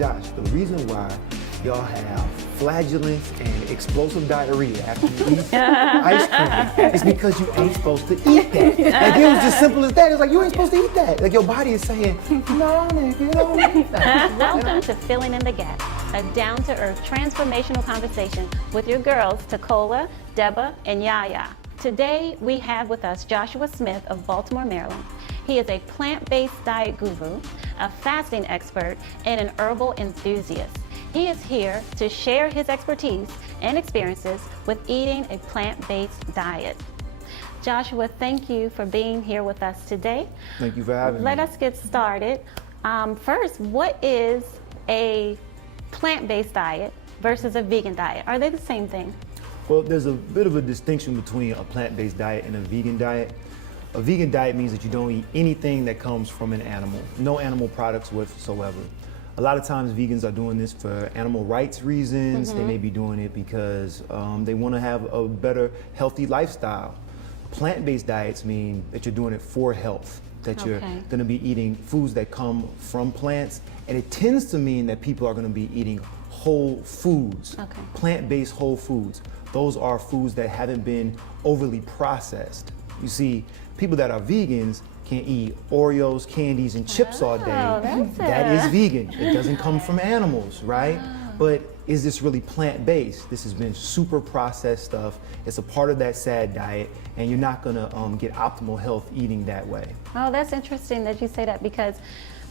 Josh, the reason why y'all have flatulence and explosive diarrhea after you eat ice cream is because you ain't supposed to eat that. Like, it was as simple as that. It's like, you ain't supposed to eat that. Like, your body is saying, no, nigga, don't eat that. Welcome to Filling in the Gap, a down-to-earth transformational conversation with your girls, Ticola, Deba, and Yaya. Today, we have with us Joshua Smith of Baltimore, Maryland. He is a plant-based diet guru, a fasting expert, and an herbal enthusiast. He is here to share his expertise and experiences with eating a plant-based diet. Joshua, thank you for being here with us today. Thank you for having me. Let us get started. First, what is a plant-based diet versus a vegan diet? Are they the same thing? Well, there's a bit of a distinction between a plant-based diet and a vegan diet. A vegan diet means that you don't eat anything that comes from an animal, no animal products whatsoever. A lot of times vegans are doing this for animal rights reasons. They may be doing it because they want to have a better, healthy lifestyle. Plant-based diets mean that you're doing it for health, that you're going to be eating foods that come from plants, and it tends to mean that people are going to be eating whole foods, plant-based whole foods. Those are foods that haven't been overly processed. You see, people that are vegans can eat Oreos, candies, and chips all day. That is vegan. It doesn't come from animals, right? But is this really plant-based? This has been super processed stuff. It's a part of that SAD diet, and you're not gonna get optimal health eating that way. Oh, that's interesting that you say that, because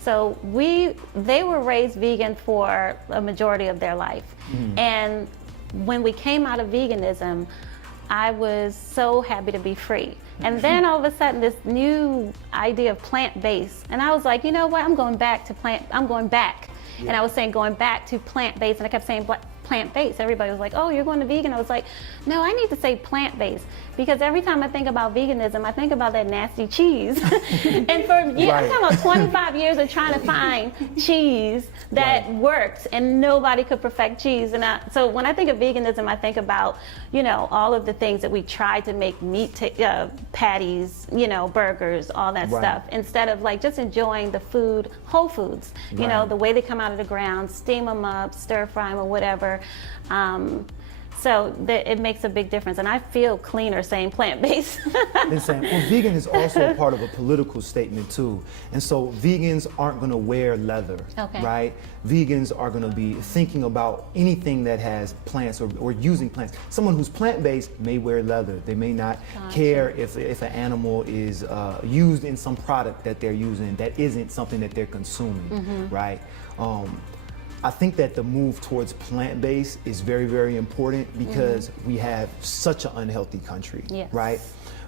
they were raised vegan for a majority of their life. And when we came out of veganism, I was so happy to be free. And then all of a sudden, this new idea of plant-based, and I was like, you know what, I'm going back. And I was saying going back to plant-based, and I kept saying plant-based. Everybody was like, oh, you're going to vegan? I was like, no, I need to say plant-based, because every time I think about veganism, I think about that nasty cheese. And for years, I'm talking about 25 years of trying to find cheese that works, and nobody could perfect cheese. And so when I think of veganism, I think about, you know, all of the things that we tried to make meat patties, you know, burgers, all that stuff, instead of like just enjoying the food, whole foods, you know, the way they come out of the ground, steam them up, stir fry them or whatever. So it makes a big difference, and I feel cleaner saying plant-based. Well, vegan is also a part of a political statement too, and so vegans aren't going to wear leather, right? Vegans are going to be thinking about anything that has plants or using plants. Someone who's plant-based may wear leather. They may not care if an animal is used in some product that they're using that isn't something that they're consuming, right? I think that the move towards plant-based is very, very important, because we have such an unhealthy country, right?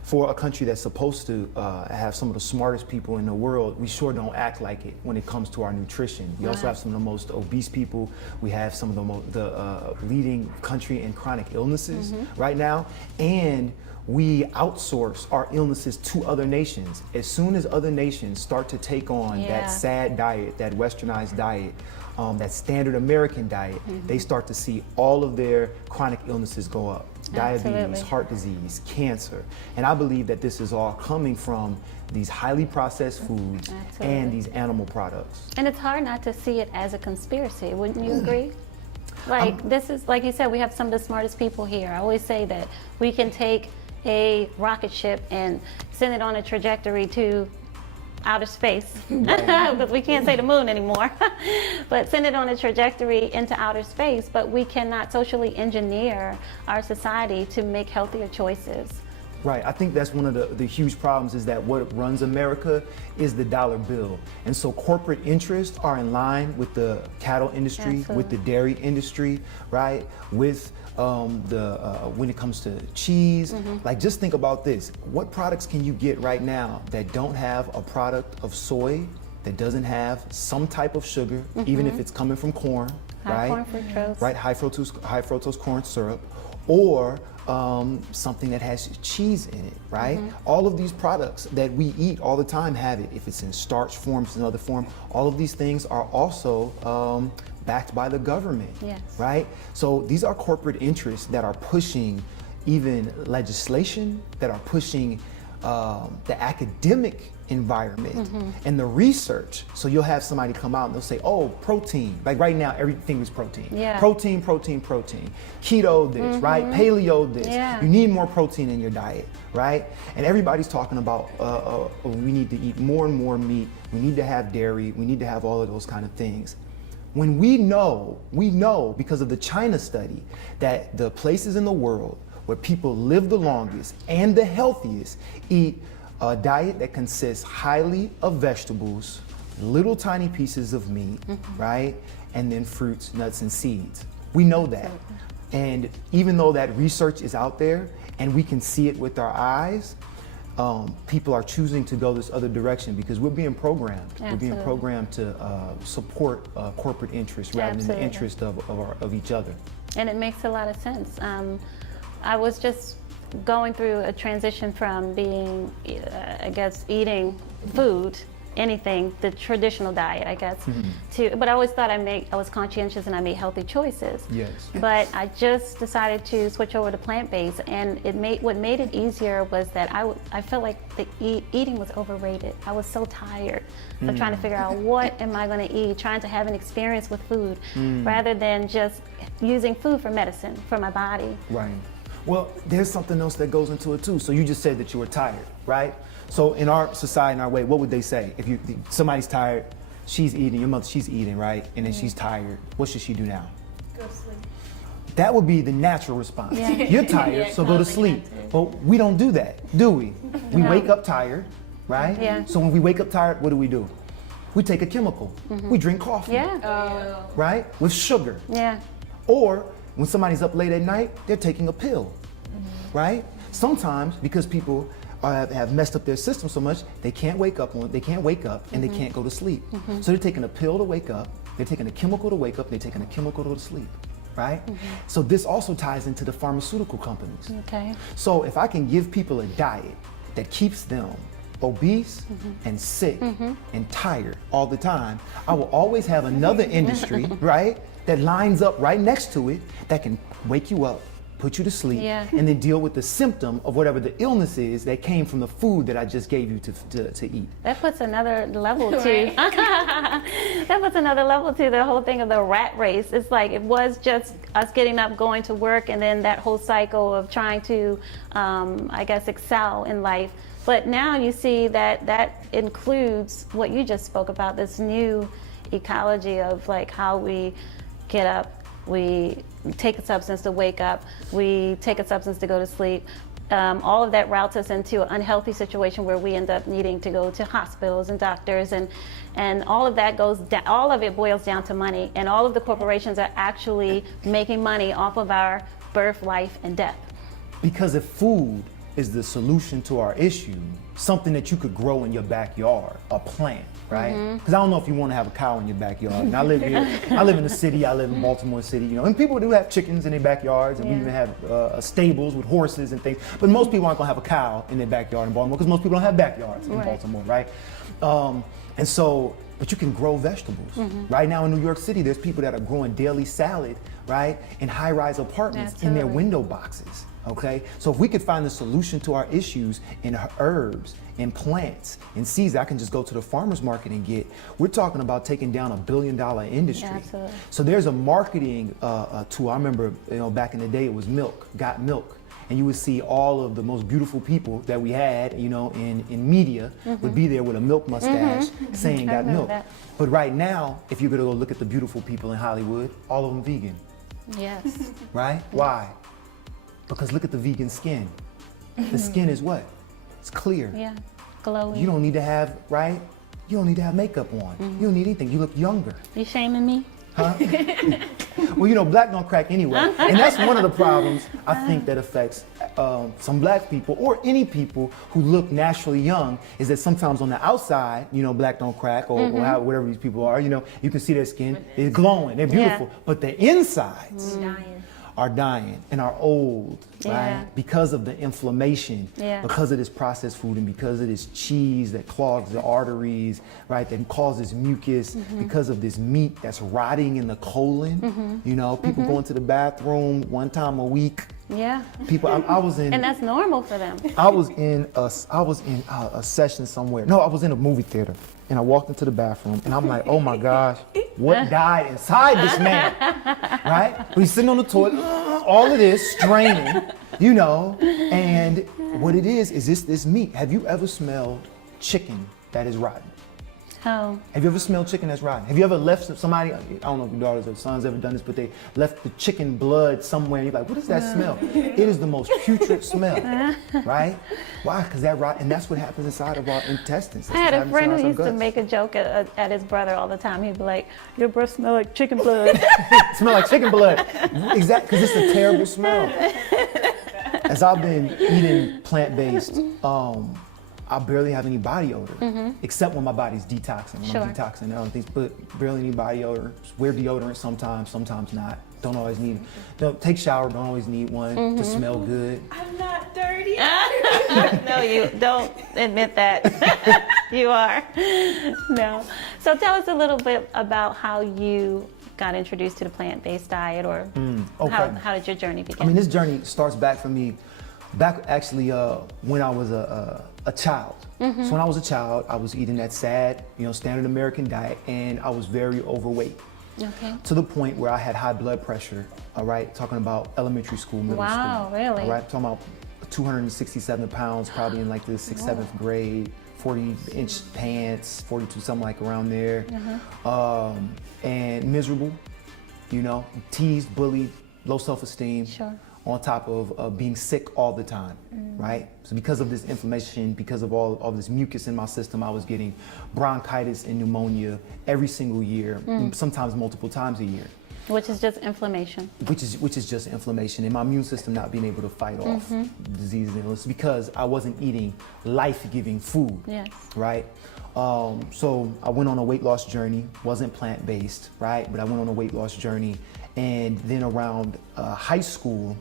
For a country that's supposed to have some of the smartest people in the world, we sure don't act like it when it comes to our nutrition. We also have some of the most obese people. We have some of the leading country in chronic illnesses right now, and we outsource our illnesses to other nations. As soon as other nations start to take on that SAD diet, that westernized diet, that standard American diet, they start to see all of their chronic illnesses go up. Diabetes, heart disease, cancer. And I believe that this is all coming from these highly processed foods and these animal products. And it's hard not to see it as a conspiracy, wouldn't you agree? Like, this is, like you said, we have some of the smartest people here. I always say that we can take a rocket ship and send it on a trajectory to outer space, because we can't say the moon anymore, but send it on a trajectory into outer space, but we cannot socially engineer our society to make healthier choices. Right, I think that's one of the huge problems, is that what runs America is the dollar bill. And so corporate interests are in line with the cattle industry, with the dairy industry, right? With when it comes to cheese, like, just think about this. What products can you get right now that don't have a product of soy, that doesn't have some type of sugar, even if it's coming from corn, right? Corn fructose. Right, high fructose corn syrup, or something that has cheese in it, right? All of these products that we eat all the time have it. If it's in starch form, it's in other form. All of these things are also backed by the government, right? So these are corporate interests that are pushing even legislation, that are pushing the academic environment. And the research, so you'll have somebody come out and they'll say, oh, protein. Like right now, everything is protein. Yeah. Protein, protein, protein. Keto this, right? Paleo this. Yeah. You need more protein in your diet, right? And everybody's talking about we need to eat more and more meat. We need to have dairy. We need to have all of those kind of things. When we know because of the China study that the places in the world where people live the longest and the healthiest eat a diet that consists highly of vegetables, little tiny pieces of meat, right? And then fruits, nuts, and seeds. We know that. And even though that research is out there and we can see it with our eyes, people are choosing to go this other direction because we're being programmed. Absolutely. We're being programmed to support corporate interests rather than the interest of each other. And it makes a lot of sense. I was just going through a transition from being, I guess, eating food, anything, the traditional diet, I guess, but I always thought I was conscientious and I made healthy choices. Yes. But I just decided to switch over to plant-based, and what made it easier was that I felt like the eating was overrated. I was so tired of trying to figure out what am I going to eat, trying to have an experience with food rather than just using food for medicine for my body. Right. Well, there's something else that goes into it too. So you just said that you were tired, right? So in our society, in our way, what would they say? If somebody's tired, she's eating, your mother, she's eating, right? And then she's tired, what should she do now? Go to sleep. That would be the natural response. Yeah. You're tired, so go to sleep. But we don't do that, do we? We wake up tired, right? Yeah. So when we wake up tired, what do? We take a chemical. We drink coffee, Yeah. right? With sugar. Yeah. Or when somebody's up late at night, they're taking a pill, right? Sometimes because people have messed up their system so much, they can't wake up and they can't go to sleep. So they're taking a pill to wake up, they're taking a chemical to wake up, they're taking a chemical to go to sleep, right? So this also ties into the pharmaceutical companies. Okay. So if I can give people a diet that keeps them obese and sick and tired all the time, I will always have another industry, right, that lines up right next to it that can wake you up, put you to sleep, and then deal with the symptom of whatever the illness is that came from the food that I just gave you to eat. That puts another level to that puts another level to the whole thing of the rat race. It's like it was just us getting up, going to work, and then that whole cycle of trying to, I guess, excel in life. But now you see that includes what you just spoke about, this new ecology of like how we get up, we take a substance to wake up, we take a substance to go to sleep. All of that routes us into an unhealthy situation where we end up needing to go to hospitals and doctors, and all of that goes down, all of it boils down to money, and all of the corporations are actually making money off of our birth, life, and death. Because if food is the solution to our issue, something that you could grow in your backyard, a plant, right? Because I don't know if you want to have a cow in your backyard. And I live here, I live in the city, I live in Baltimore City, you know, and people do have chickens in their backyards, and we even have stables with horses and things, but most people aren't going to have a cow in their backyard in Baltimore because most people don't have backyards in Baltimore, right? And so, but you can grow vegetables. Right now in New York City, there's people that are growing daily salad, right, in high-rise apartments in their window boxes. Okay, so if we could find the solution to our issues in herbs, in plants, in seeds that I can just go to the farmer's market and get, we're talking about taking down $1 billion industry. Absolutely. So there's a marketing tool. I remember, you know, back in the day it was milk, got milk. And you would see all of the most beautiful people that we had, you know, in media would be there with a milk mustache saying got milk. That. But right now, if you're gonna go look at the beautiful people in Hollywood, all of them vegan, Yes. right? Why? Because look at the vegan skin. The skin is what? It's clear. Yeah. Glowing. You don't need to have, right? You don't need to have makeup on. You don't need anything. You look younger. You shaming me? Huh? Well, you know, black don't crack anyway. And that's one of the problems I think that affects some black people or any people who look naturally young is that sometimes on the outside, you know, black don't crack or whatever these people are, you know, you can see their skin, they're glowing, they're beautiful. But the insides are dying and are old, right? Because of the inflammation, because of this processed food and because of this cheese that clogs the arteries, right? That causes mucus, because of this meat that's rotting in the colon. You know, people going to the bathroom one time a week, Yeah. People, I was in. And that's normal for them. I was in a session somewhere. No, I was in a movie theater, and I walked into the bathroom, and I'm like, oh my gosh, what died inside this man, right? He's sitting on the toilet, all of this, straining, you know, and what it is this meat. Have you ever smelled chicken that is rotten? Oh. Have you ever smelled chicken that's rotten? Have you ever left somebody, I don't know if your daughters or sons ever done this, but they left the chicken blood somewhere and you're like, what is that smell? It is the most putrid smell, right? Why? Because that rot, and that's what happens inside of our intestines. I had a friend who used to make a joke at his brother all the time. He'd be like, your breath smell like chicken blood. Smell like chicken blood. Exactly, because it's a terrible smell. As I've been eating plant-based, I barely have any body odor, except when my body's detoxing. When I'm detoxing and other things, but barely any body odor. Wear deodorant sometimes not. Don't always need. Don't take shower. Don't always need one to smell good. I'm not dirty. No, you don't admit that. You are. No. So tell us a little bit about how you got introduced to the plant-based diet, or how did your journey begin? I mean, this journey starts back for me, actually when I was a child. So when I was a child, I was eating that sad, standard American diet, and I was very overweight. Okay. To the point where I had high blood pressure, all right, talking about elementary school, middle school. Wow, really? All right, talking about 267 pounds, probably in like the 6th, 7th grade, 40-inch pants, 42, something like around there. And miserable, teased, bullied, low self-esteem. Sure. On top of being sick all the time, right? So because of this inflammation, because of all this mucus in my system, I was getting bronchitis and pneumonia every single year, sometimes multiple times a year. Which is just inflammation. Which is just inflammation, and my immune system not being able to fight off diseases and illness because I wasn't eating life-giving food. Yes. Right? So I went on a weight loss journey, wasn't plant-based, right? But I went on a weight loss journey, and then around high school,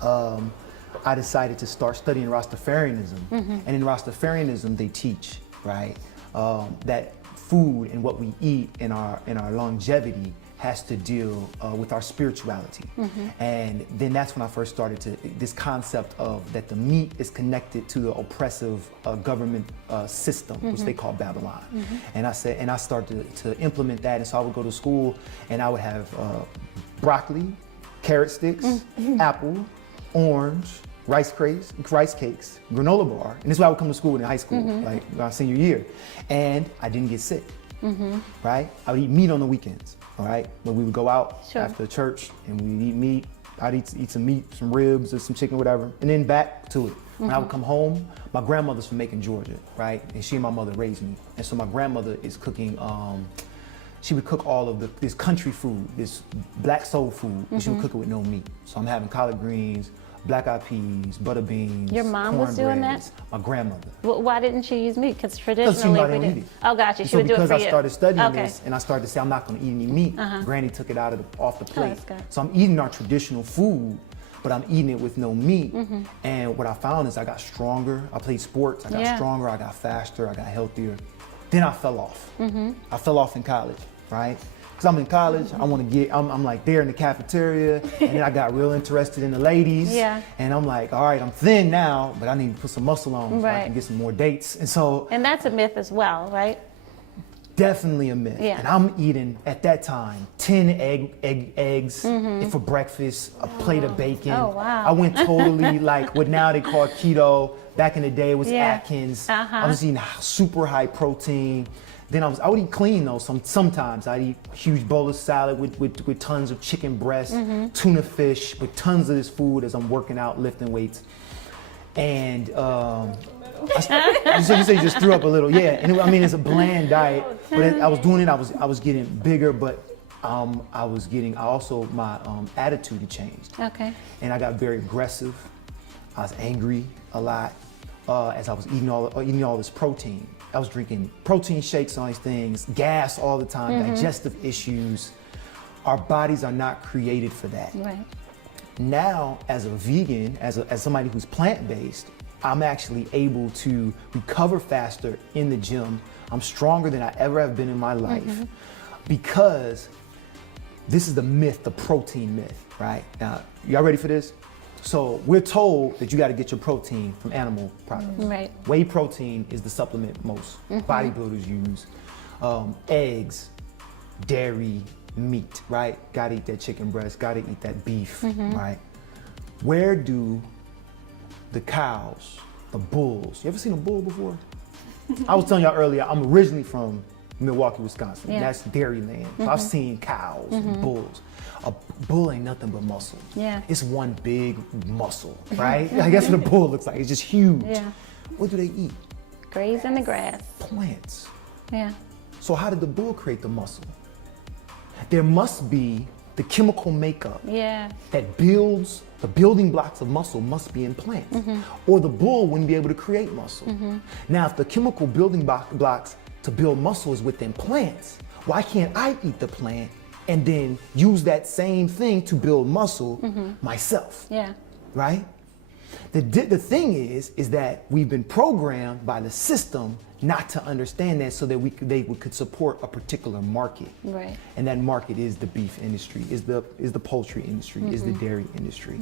I decided to start studying Rastafarianism. And in Rastafarianism, they teach, right, that food and what we eat in our longevity has to deal with our spirituality. And then that's when I first started this concept of that the meat is connected to the oppressive government system, which they call Babylon. And I started to implement that, and so I would go to school and I would have broccoli, carrot sticks, apple, orange, rice cakes, granola bar, and this is why I would come to school in high school, like my senior year, and I didn't get sick. Right? I would eat meat on the weekends. All right, when we would go out after church and we'd eat meat, I'd eat some meat, some ribs or some chicken, whatever, and then back to it. When I would come home, my grandmother's from Macon, Georgia, right? And she and my mother raised me. And so my grandmother is cooking, she would cook all of this country food, this black soul food, and she would cook it with no meat. So I'm having collard greens, black eyed peas, butter beans. Your mom was doing that? My grandmother. Well, why didn't she use meat? Because traditionally we didn't do. eat it. Oh, gotcha. She So would do it for you. because I started studying this, and I started to say I'm not going to eat any meat, Granny took it off the plate. That's good. So I'm eating our traditional food, but I'm eating it with no meat. And what I found is I got stronger. I played sports. I got stronger. I got faster. I got healthier. Then I fell off. I fell off in college, right? Because I'm in college, I'm like there in the cafeteria, and then I got real interested in the ladies. And I'm like, all right, I'm thin now, but I need to put some muscle on so I can get some more dates. And that's a myth as well, right? Definitely a myth. And I'm eating, at that time, 10 eggs for breakfast, a plate of bacon. Oh, wow. I went totally like what now they call keto. Back in the day, it was Atkins. I was eating super high protein. Then I would eat clean though. Sometimes I'd eat a huge bowl of salad with tons of chicken breast, tuna fish, with tons of this food as I'm working out, lifting weights. And so you say you just threw up a little, And it's a bland diet, but I was doing it. I was getting bigger, but my attitude had changed. Okay. And I got very aggressive. I was angry a lot as I was eating all this protein. I was drinking protein shakes and all these things, gas all the time, digestive issues. Our bodies are not created for that. Right. Now, as a vegan, as somebody who's plant-based, I'm actually able to recover faster in the gym. I'm stronger than I ever have been in my life because this is the myth, the protein myth, right? Now, y'all ready for this? So we're told that you got to get your protein from animal products. Right. Whey protein is the supplement most bodybuilders use. Eggs, dairy, meat, right? Got to eat that chicken breast, got to eat that beef, right? Where do the cows, the bulls, you ever seen a bull before? I was telling y'all earlier, I'm originally from Milwaukee, Wisconsin. Yeah. That's dairy land. So I've seen cows and bulls. A bull ain't nothing but muscle. Yeah. It's one big muscle, right? I guess what a bull looks like. It's just huge. Yeah. What do they eat? Graze in the grass. Plants. Yeah. So how did the bull create the muscle? There must be the chemical makeup Yeah. that builds, the building blocks of muscle must be in plants. Or the bull wouldn't be able to create muscle. Now, if the chemical building blocks to build muscle is within plants, why can't I eat the plant and then use that same thing to build muscle myself? Yeah. Right? The thing is that we've been programmed by the system not to understand that so that they could support a particular market. Right. And that market is the beef industry, is the poultry industry, is the dairy industry.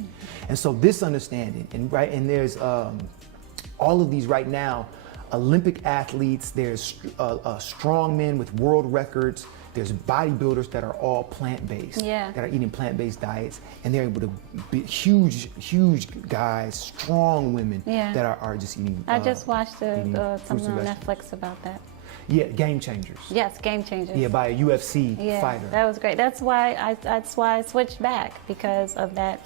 And so this understanding, and there's all of these right now, Olympic athletes, there's strong men with world records, there's bodybuilders that are all plant-based, that are eating plant-based diets, and they're able to be huge guys, strong women that are just eating. I just watched eating something on fruits and Netflix about that. Yeah, Game Changers. Yes, Game Changers. Yeah, by a UFC Yeah, fighter. that was great. That's why I switched back because of that.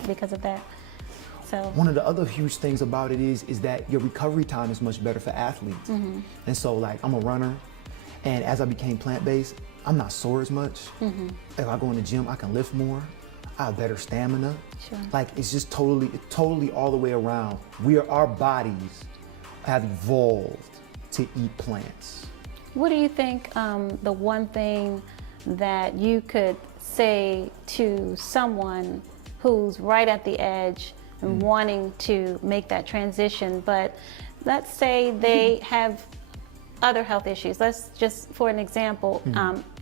So one of the other huge things about it is that your recovery time is much better for athletes. And so like I'm a runner, and as I became plant-based, I'm not sore as much. If I go in the gym, I can lift more. I have better stamina. Sure. Like it's just totally all the way around. Our bodies have evolved to eat plants. what do you think the one thing that you could say to someone who's right at the edge and wanting to make that transition, but let's say they have other health issues. Let's just, for an example,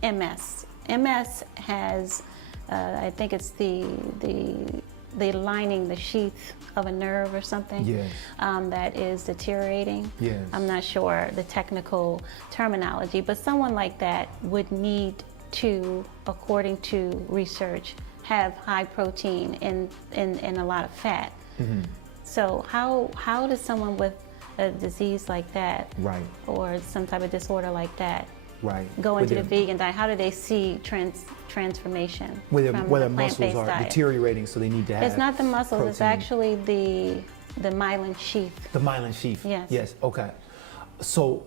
MS. MS has, I think it's the lining, the sheath of a nerve or something that is deteriorating. Yes. I'm not sure the technical terminology, but someone like that would need to, according to research, have high protein and a lot of fat. So how does someone with a disease like that, or some type of disorder like that, go into the vegan diet? How do they see transformation where from their the muscles plant-based are diet? deteriorating, so they need to have It's not the muscles, protein. it's actually the myelin sheath. The myelin sheath. Yes. Okay. So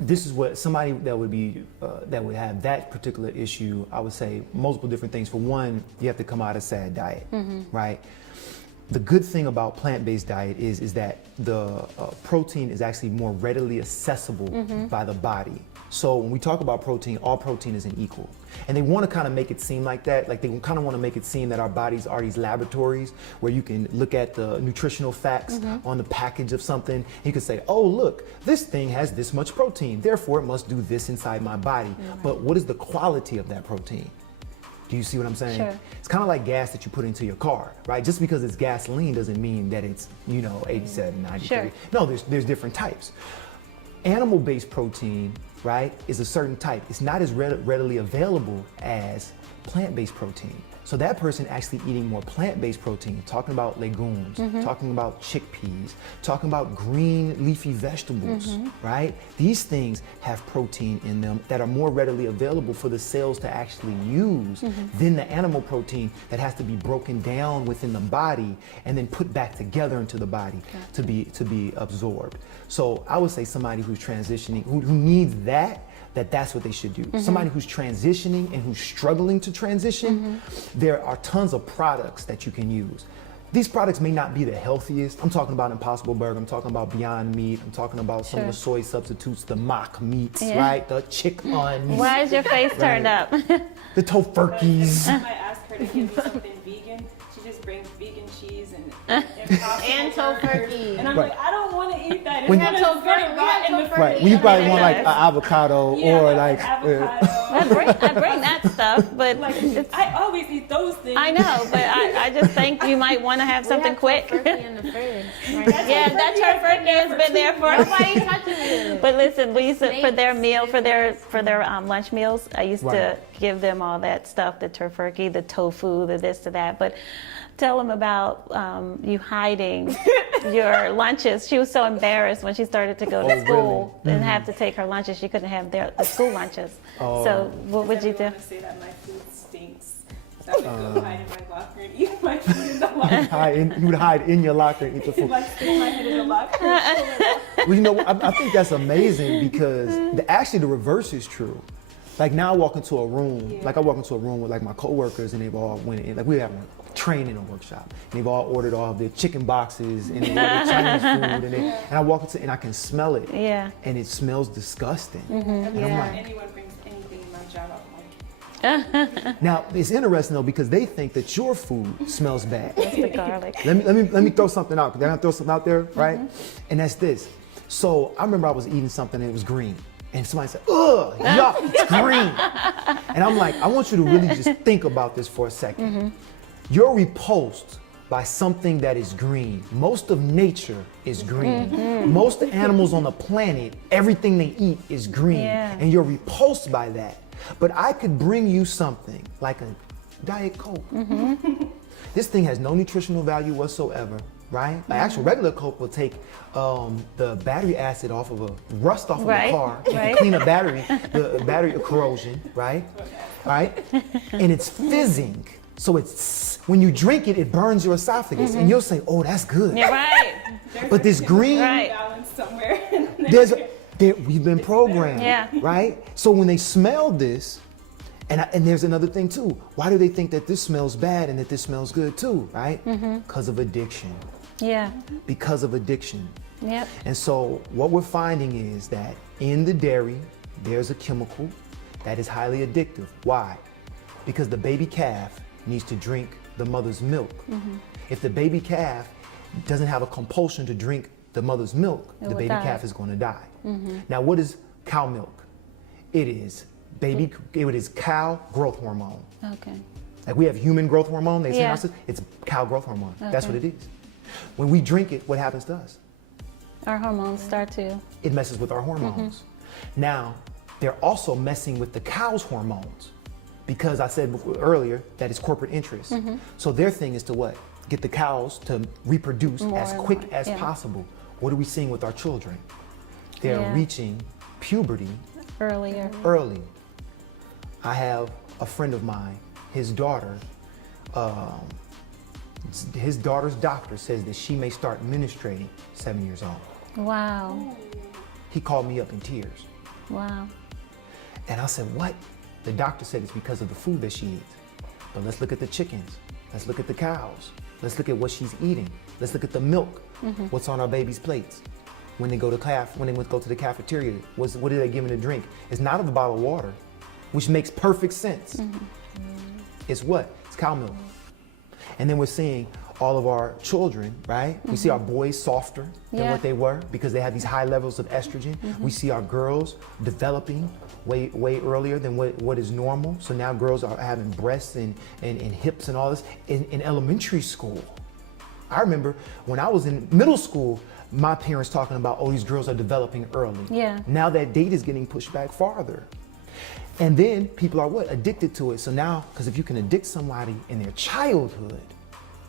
this is what somebody that would be that would have that particular issue. I would say multiple different things. For one, you have to come out of SAD diet, right? The good thing about plant-based diet is that the protein is actually more readily accessible by the body. So when we talk about protein, all protein isn't equal. And they want to kind of make it seem like that. Like they kind of want to make it seem that our bodies are these laboratories where you can look at the nutritional facts on the package of something. And you can say, oh, look, this thing has this much protein. Therefore, it must do this inside my body. But what is the quality of that protein? Do you see what I'm saying? Sure. It's kind of like gas that you put into your car, right? Just because it's gasoline doesn't mean that it's, 87, 93. Sure. No, there's different types. Animal-based protein, right, is a certain type. It's not as readily available as plant-based protein. So that person actually eating more plant-based protein, talking about legumes, talking about chickpeas, talking about green leafy vegetables, right? These things have protein in them that are more readily available for the cells to actually use than the animal protein that has to be broken down within the body and then put back together into the body to be absorbed. So I would say somebody who's transitioning, who needs that's what they should do. Somebody who's transitioning and who's struggling to transition, there are tons of products that you can use. These products may not be the healthiest. I'm talking about Impossible Burger, I'm talking about Beyond Meat, I'm talking about some of the soy substitutes, the mock meats, right? The chicken. Why is your face turned up? The tofurkeys. If I ask her to give me something vegan, she just brings vegan cheese and tofurkey. And I'm like, I don't want to eat that. When It's you- gonna rot in the Right, well, you probably want like an avocado or like avocado. I bring that stuff, but Like, it's, I always eat those things. I know, but I just think you might want to have something quick. Turkey in the fridge. Yeah, that turkey has been there for. Nobody touches it. But listen, we used to, for their meal, for their lunch meals, I used to give them all that stuff, the turkey, the tofu, the this, to that. But tell them about you hiding your lunches. She was so embarrassed when she started to go to school and have to take her lunches. She couldn't have the school lunches. So what would you do? I say that my food stinks. So I would go hide in my locker and eat my food in the locker. You would hide in your locker and eat the food. Like stick my head in the locker. Well, you know what? I think that's amazing because actually the reverse is true. Like now I walk into a room, like I walk into a room with like my coworkers and they've all went in, like we have a training a workshop and they've all ordered all of their chicken boxes and they ordered Chinese food and I walk into and I can smell it. Yeah. And it smells disgusting. And I'm like, Anyone brings anything in my job, I'm like, now it's interesting though because they think that your food smells bad. It's the garlic. Let me throw something out. Can I throw something out there, right? And that's this. So I remember I was eating something and it was green. And somebody said, ugh, yuck, it's green. And I'm like, I want you to really just think about this for a second. You're repulsed by something that is green. Most of nature is green. Most animals on the planet, everything they eat is green. And you're repulsed by that. But I could bring you something like a Diet Coke. This thing has no nutritional value whatsoever. Right? An actual regular Coke will take the battery acid off of rust off of a car and clean a battery, the battery corrosion, right? Right? And it's fizzing. So it's when you drink it, it burns your esophagus, and you'll say, "Oh, that's good." Yeah, right. But this green, balance somewhere. we've been programmed, right? So when they smell this. And there's another thing too. Why do they think that this smells bad and that this smells good too, right? Because of addiction. Yeah. Because of addiction. Yep. And so what we're finding is that in the dairy, there's a chemical that is highly addictive. Why? Because the baby calf needs to drink the mother's milk. If the baby calf doesn't have a compulsion to drink the mother's milk, the baby calf is going to die. Now, what is cow milk? It is cow growth hormone. Okay. Like we have human growth hormone, they say it's cow growth hormone. That's what it is. When we drink it, what happens to us? Our hormones start to. It messes with our hormones. Now, they're also messing with the cow's hormones because I said earlier that it's corporate interest. So their thing is to what? Get the cows to reproduce as quick as possible. What are we seeing with our children? They're reaching puberty early. I have a friend of mine, his daughter's doctor says that she may start menstruating 7 years old. Wow. He called me up in tears. Wow. And I said, what? The doctor said it's because of the food that she eats. But let's look at the chickens. Let's look at the cows. Let's look at what she's eating. Let's look at the milk. What's on our baby's plates. When they go to the cafeteria, what are they giving to drink? It's not a bottle of water, which makes perfect sense. It's what? It's cow milk. And then we're seeing all of our children, right? We see our boys softer than what they were because they have these high levels of estrogen. We see our girls developing way earlier than what is normal. So now girls are having breasts and hips and all this in elementary school. I remember when I was in middle school, my parents talking about, oh, these girls are developing early. Yeah. Now that date is getting pushed back farther. And then people are what? Addicted to it. So now, because if you can addict somebody in their childhood,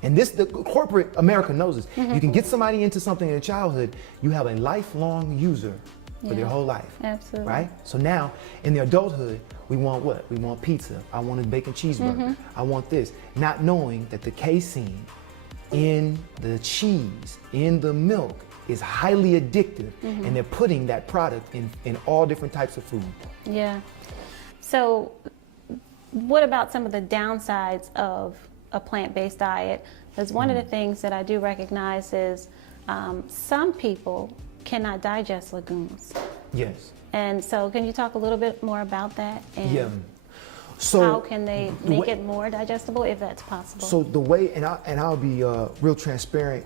and the corporate America knows this, you can get somebody into something in their childhood, you have a lifelong user for their whole life. Absolutely. Right? So now, in their adulthood, we want what? We want pizza. I want a bacon cheeseburger. I want this. Not knowing that the casein in the cheese, in the milk, is highly addictive, and they're putting that product in all different types of food. Yeah. So what about some of the downsides of a plant-based diet? Because one of the things that I do recognize is some people cannot digest legumes. Yes. And so can you talk a little bit more about that? And So how can they make it more digestible if that's possible? So the way, and I'll be real transparent,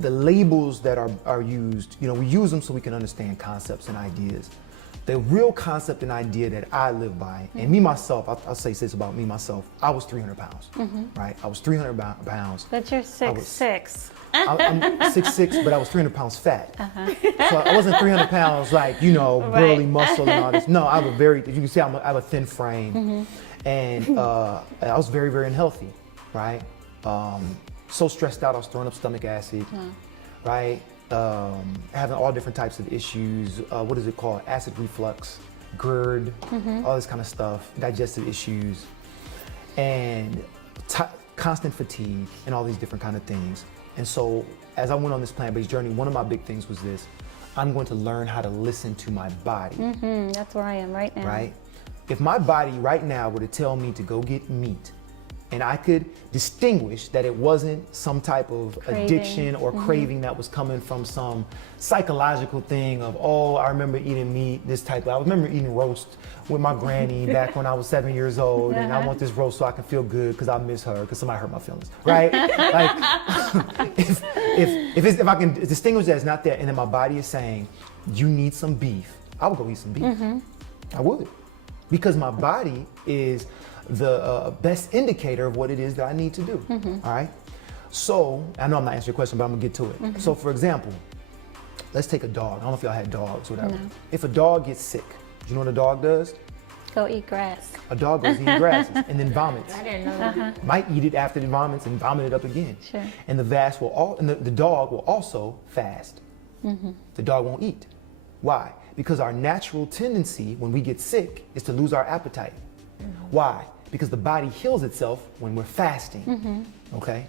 the labels that are used, we use them so we can understand concepts and ideas. the real concept and idea that I live by, and me myself, I'll say this about me myself, I was 300 pounds, right? I was 300 pounds. But you're 6'6". I'm 6'6", but I was 300 pounds fat. So I wasn't 300 pounds like, you know, burly muscle and all this. No, I have you can see I have a thin frame. And I was very, very unhealthy, right? So stressed out, I was throwing up stomach acid, right? Having all different types of issues. What is it called? Acid reflux, GERD, all this kind of stuff, digestive issues, and constant fatigue, and all these different kind of things. And so as I went on this plant-based journey, one of my big things was this: I'm going to learn how to listen to my body. That's where I am right now. Right? If my body right now were to tell me to go get meat, and I could distinguish that it wasn't some type of addiction or craving that was coming from some psychological thing of, oh, I remember eating meat, this type of, I remember eating roast with my granny back when I was 7 years old, and I want this roast so I can feel good because I miss her because somebody hurt my feelings, right? Like, if I can distinguish that it's not there, and then my body is saying, you need some beef, I would go eat some beef. I would. Because my body is the best indicator of what it is that I need to do, all right? So, I know I'm not answering your question, but I'm gonna get to it. So for example, let's take a dog. I don't know if y'all had dogs or whatever. No. If a dog gets sick, do you know what a dog does? Go eat grass. A dog goes eat grasses and then vomits. I didn't know that. Might eat it after it vomits and vomit it up again. Sure. And the dog will also fast. The dog won't eat. Why? Because our natural tendency when we get sick is to lose our appetite. Why? Because the body heals itself when we're fasting, okay?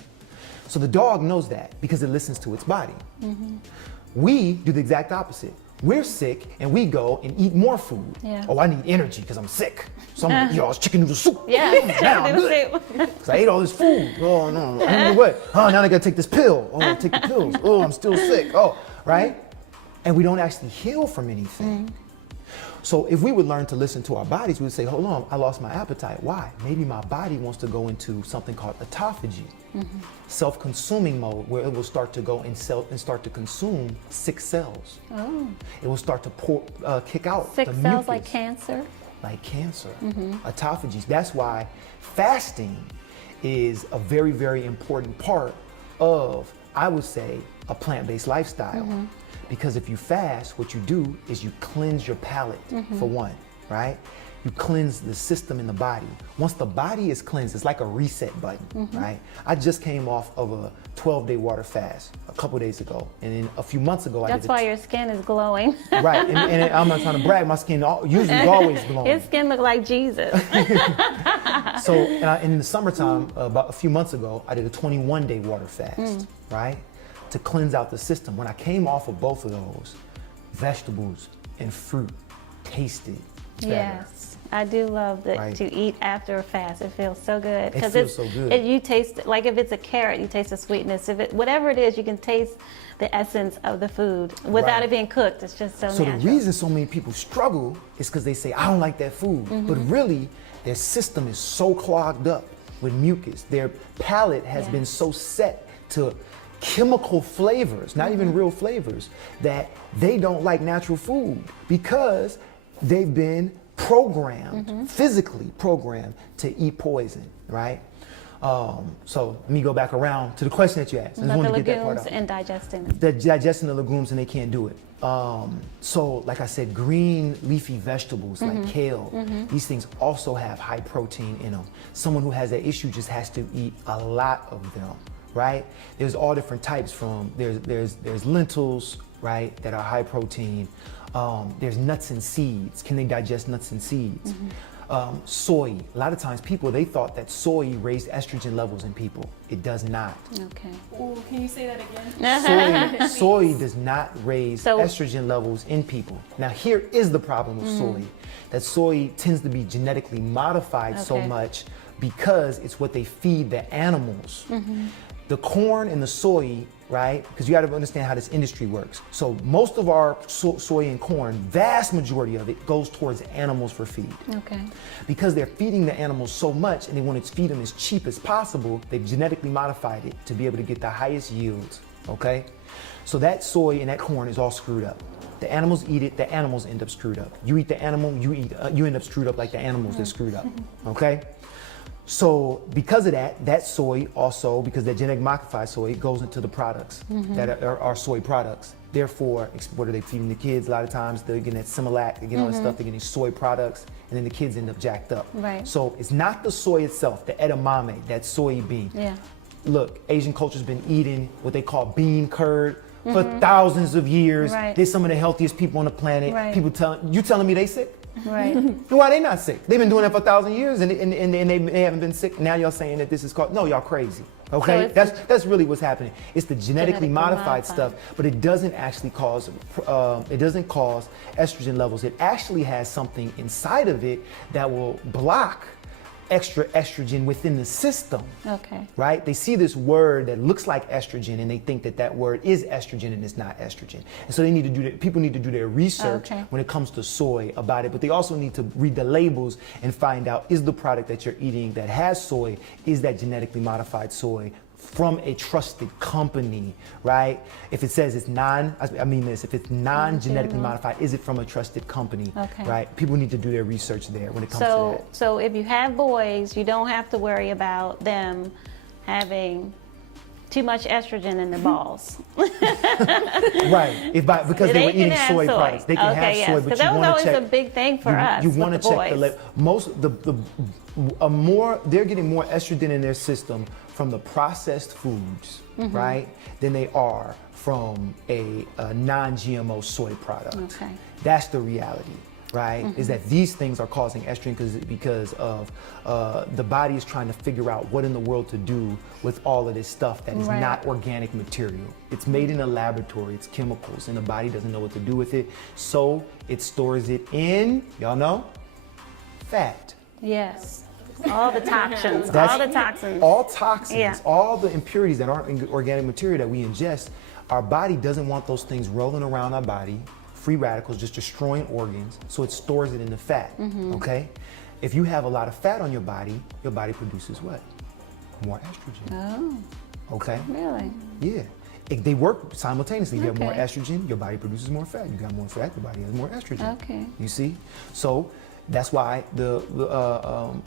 So the dog knows that because it listens to its body. We do the exact opposite. We're sick and we go and eat more food. Yeah. Oh, I need energy because I'm sick. So I'm gonna eat all this chicken noodle soup. Yeah, Now I'm good. Because I ate all this food. Oh no, I don't know what. Oh, now I gotta take this pill. Oh, I take the pills. Oh, I'm still sick. Oh, right? And we don't actually heal from anything. So if we would learn to listen to our bodies, we would say, hold on, I lost my appetite. Why? Maybe my body wants to go into something called autophagy, self-consuming mode, where it will start to go and start to consume sick cells. It will start to kick out Sick the cells mucus. like cancer? Like cancer, autophagies. That's why fasting is a very, very important part of, I would say, a plant-based lifestyle. Because if you fast, what you do is you cleanse your palate, for one, right? You cleanse the system in the body. Once the body is cleansed, it's like a reset button, right? I just came off of a 12-day water fast a couple days ago. And then a few months ago, That's why your skin is glowing. Right, and I'm not trying to brag, my skin usually is always glowing. His skin look like Jesus. So in the summertime, about a few months ago, I did a 21-day water fast, right? To cleanse out the system. When I came off of both of those, vegetables and fruit tasted better. Yes, I do love Right. to eat after a fast. It feels so good. It feels so good. You taste, like if it's a carrot, you taste the sweetness. Whatever it is, you can taste the essence of the food without Right. it being cooked. It's just so So natural. the reason so many people struggle is because they say, I don't like that food. But really, their system is so clogged up with mucus. Their palate has been so set to chemical flavors, not even real flavors, that they don't like natural food because they've been programmed, physically programmed to eat poison, right? So let me go back around to the question that you asked. I just About wanted the to get that part legumes out. and digesting them. They're digesting the legumes and they can't do it. So like I said, green leafy vegetables like kale, these things also have high protein in them. Someone who has that issue just has to eat a lot of them, right? There's all different types from, there's lentils, right, that are high protein. There's nuts and seeds. Can they digest nuts and seeds? Soy. A lot of times people, they thought that soy raised estrogen levels in people. It does not. Okay. Oh, can you say that again? Soy does not raise So- estrogen levels in people. Now here is the problem with soy. That soy tends to be genetically modified so Okay. much because it's what they feed the animals. The corn and the soy, right? Because you got to understand how this industry works. So most of our soy and corn, vast majority of it goes towards animals for feed. Okay. Because they're feeding the animals so much and they want to feed them as cheap as possible, they've genetically modified it to be able to get the highest yields okay? So that soy and that corn is all screwed up. The animals eat it, the animals end up screwed up. You eat the animal, you end up screwed up like the animals that screwed up, okay? So because of that, that soy also, because that genetic modified soy, goes into the products that are soy products. Therefore, what are they feeding the kids? A lot of times they're getting that Similac, they're getting all that stuff, they're getting soy products, and then the kids end up jacked up. Right. So it's not the soy itself, the edamame, that soybean. Yeah. Look, Asian culture's been eating what they call bean curd for thousands of years. Right. They're some of the healthiest people on the planet. Right. People telling me they sick? Right. Why they not sick? They've been doing that for 1,000 years and they haven't been sick. Now y'all saying that this is called, no, y'all crazy. Okay, So that's really what's happening. It's the genetically modified stuff, modified. but it doesn't actually cause estrogen levels. It actually has something inside of it that will block extra estrogen within the system. Okay. Right? They see this word that looks like estrogen and they think that that word is estrogen and it's not estrogen. And so people need to do their research when it comes to soy about it, but they also need to read the labels and find out, is the product that you're eating that has soy, is that genetically modified soy from a trusted company, right? If it says it's if it's non-genetically modified, is it from a trusted company, right? People need to do their research there when it comes to that. So if you have boys, you don't have to worry about them having too much estrogen in their balls. Right, because they were eating soy products. They can have soy, but you want to check. That was always a big thing for us. You want to check boys. they're getting more estrogen in their system from the processed foods, right, than they are from a non-GMO soy product. Okay. That's the reality, right? Is that these things are causing estrogen because of the body is trying to figure out what in the world to do with all of this stuff that is not organic material. It's made in a laboratory, it's chemicals, and the body doesn't know what to do with it, so it stores it in, y'all know, fat. Yes. All the toxins. All toxins, Yeah. all the impurities that aren't in organic material that we ingest, our body doesn't want those things rolling around our body, free radicals just destroying organs, so it stores it in the fat, okay? If you have a lot of fat on your body produces what? More estrogen. Oh. Okay? Really? Yeah. They work simultaneously. You have more Okay. estrogen, your body produces more fat. You got more fat, your body has more estrogen. Okay. You see? So that's why a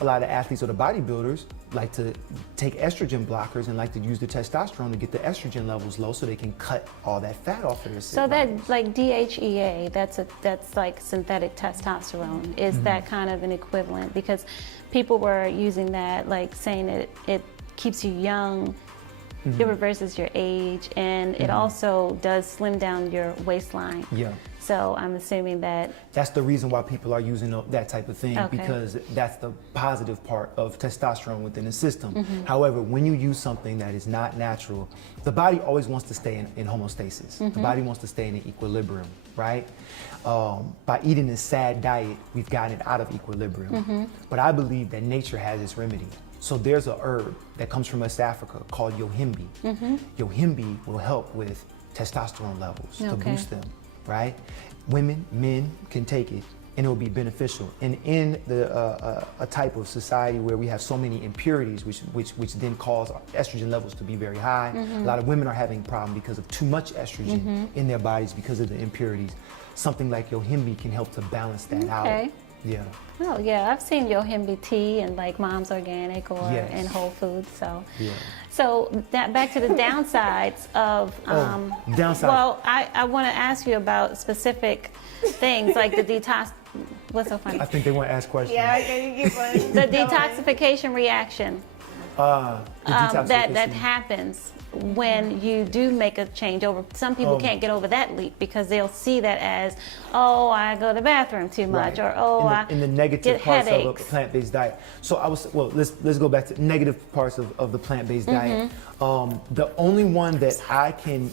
lot of athletes or the bodybuilders like to take estrogen blockers and like to use the testosterone to get the estrogen levels low so they can cut all that fat off of their So bodies. that like DHEA, that's like synthetic testosterone. Is that kind of an equivalent? Because people were using that, like saying it keeps you young, it reverses your age, and it also does slim down your waistline. Yeah. So I'm assuming That's the reason why people are using that type of thing, Okay. because that's the positive part of testosterone within the system. However, when you use something that is not natural, the body always wants to stay in homeostasis. The body wants to stay in an equilibrium, right? By eating this sad diet, we've gotten it out of equilibrium. But I believe that nature has its remedy. So there's a herb that comes from West Africa called yohimbe. Yohimbe will help with testosterone levels to boost them, right? Women, men can take it and it will be beneficial. And in a type of society where we have so many impurities, which then cause estrogen levels to be very high, a lot of women are having a problem because of too much estrogen in their bodies because of the impurities. Something like yohimbe can help to balance that out. Yeah. Oh yeah, I've seen yohimbe tea and like Mom's Organic or Yes. in Whole Foods. So, Yeah. so that back to the downsides of. Downside. Well, I want to ask you about specific things like the detox. What's so funny? I think they want to ask questions. Yeah, okay, you keep on. The detoxification reaction The that detoxification. happens when you do make a change over. Some people can't get over that leap because they'll see that as, oh, I go to the bathroom too much, Right. or oh, in the I negative get parts headaches. of a plant-based diet. So let's go back to negative parts of the plant-based diet. The only one that I can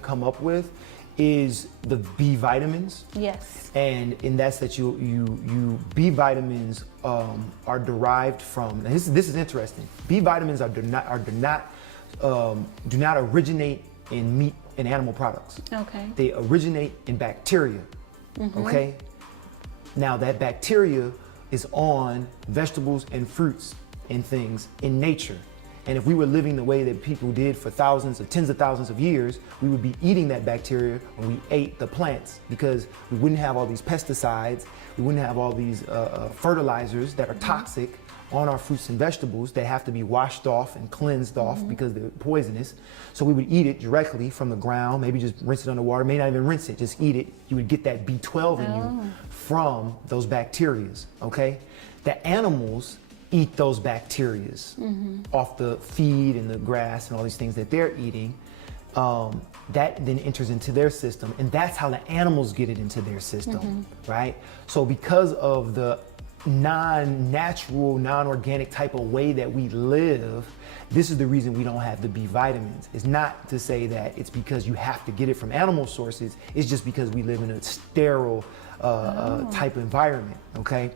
come up with is the B vitamins. Yes. And that's that you B vitamins are derived from. This is interesting. B vitamins do not originate in meat and animal products. Okay. They originate in bacteria. Okay. Now that bacteria is on vegetables and fruits and things in nature. And if we were living the way that people did for thousands or tens of thousands of years, we would be eating that bacteria when we ate the plants, because we wouldn't have all these pesticides, we wouldn't have all these fertilizers that are toxic on our fruits and vegetables that have to be washed off and cleansed off because they're poisonous. So we would eat it directly from the ground, maybe just rinse it underwater, may not even rinse it, just eat it. You would get that B12 in you from those bacterias, okay? The animals eat those bacterias off the feed and the grass and all these things that they're eating. That then enters into their system, and that's how the animals get it into their system, right? So because of the non-natural, non-organic type of way that we live, this is the reason we don't have the B vitamins. It's not to say that it's because you have to get it from animal sources, it's just because we live in a sterile type environment, okay?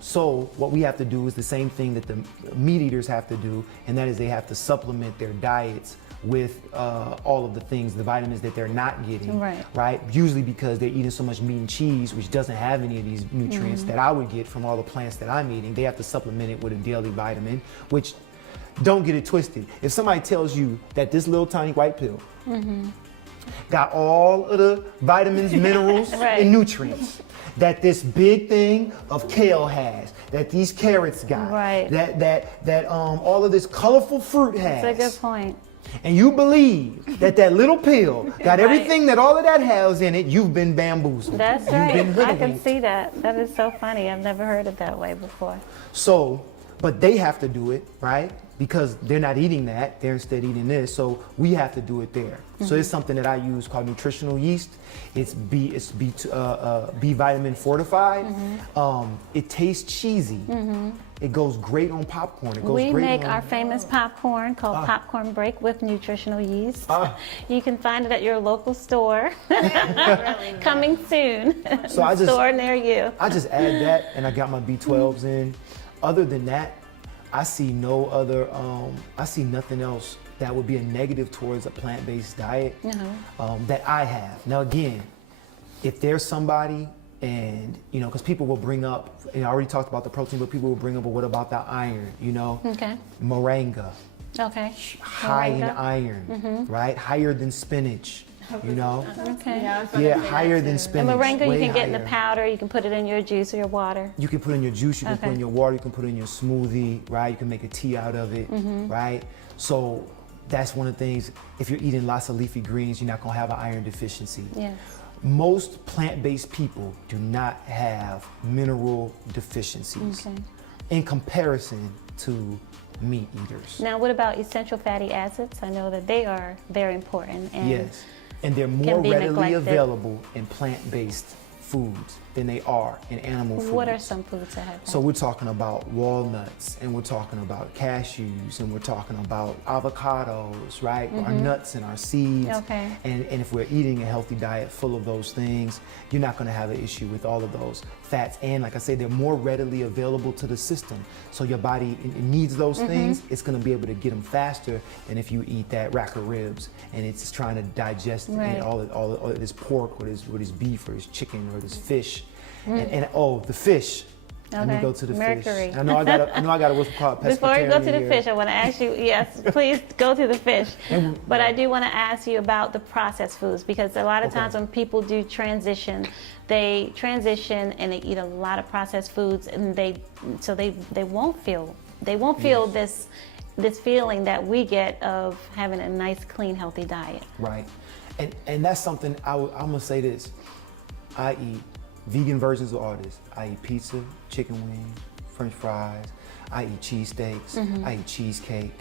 So what we have to do is the same thing that the meat eaters have to do, and that is they have to supplement their diets with all of the things, the vitamins that they're not getting, right? Usually because they're eating so much meat and cheese, which doesn't have any of these nutrients that I would get from all the plants that I'm eating. They have to supplement it with a daily vitamin, which, don't get it twisted. If somebody tells you that this little tiny white pill got all of the vitamins, minerals, and nutrients that this big thing of kale has, that these carrots got, that all of this colorful fruit has. That's a good point. And you believe that that little pill got everything that all of that has in it, you've been bamboozled. That's You've right. been I can hoodwinked. see that. That is so funny. I've never heard it that way before. So, but they have to do it, right? Because they're not eating that, they're instead eating this. So we have to do it there. So it's something that I use called nutritional yeast. It's B vitamin fortified. It tastes cheesy. It goes great on popcorn. It goes We great make on, our famous popcorn called Popcorn Break with nutritional yeast. You can find it at your local store. Coming soon. So I just store near you. I just add that, and I got my B12s in. Other than that, I see no other. I see nothing else that would be a negative towards a plant-based diet that I have. Now again, if there's somebody, and you know, because people will bring up, I already talked about the protein, but people will bring up, well, what about the iron? You know, moringa, high in iron, right? Higher than spinach. You know, higher than spinach. And moringa you can get in higher. the powder. You can put it in your juice or your water. You can put it in your juice, you can put it in your water, you can put it in your smoothie, right? You can make a tea out of it, right? So that's one of the things, if you're eating lots of leafy greens, you're not gonna have an iron deficiency. Yes. Most plant-based people do not have mineral deficiencies in comparison to meat eaters. Now, what about essential fatty acids? I know that they are very important. And yes, and they're more be readily neglected. available in plant-based foods than they are in animal foods. What are some foods that have that? So we're talking about walnuts, and we're talking about cashews, and we're talking about avocados, right? Our nuts and our seeds. And if we're eating a healthy diet full of those things, you're not going to have an issue with all of those fats. And like I say, they're more readily available to the system. So your body it needs those things. It's going to be able to get them faster than if you eat that rack of ribs and it's trying to digest all of this pork or this beef or this chicken or this fish. And the fish. Let me go to the Mercury. fish. I know I got a what's called pescatarian. Before you go to the here. fish, I want to ask you, yes, please go to the fish. But I do want to ask you about the processed foods, because a lot of times when people do transition, they transition and they eat a lot of processed foods, and they won't feel this feeling that we get of having a nice, clean, healthy diet. Right. And that's something I'm gonna say this. I eat vegan versions of all this. I eat pizza, chicken wings, French fries. I eat cheesesteaks. I eat cheesecake.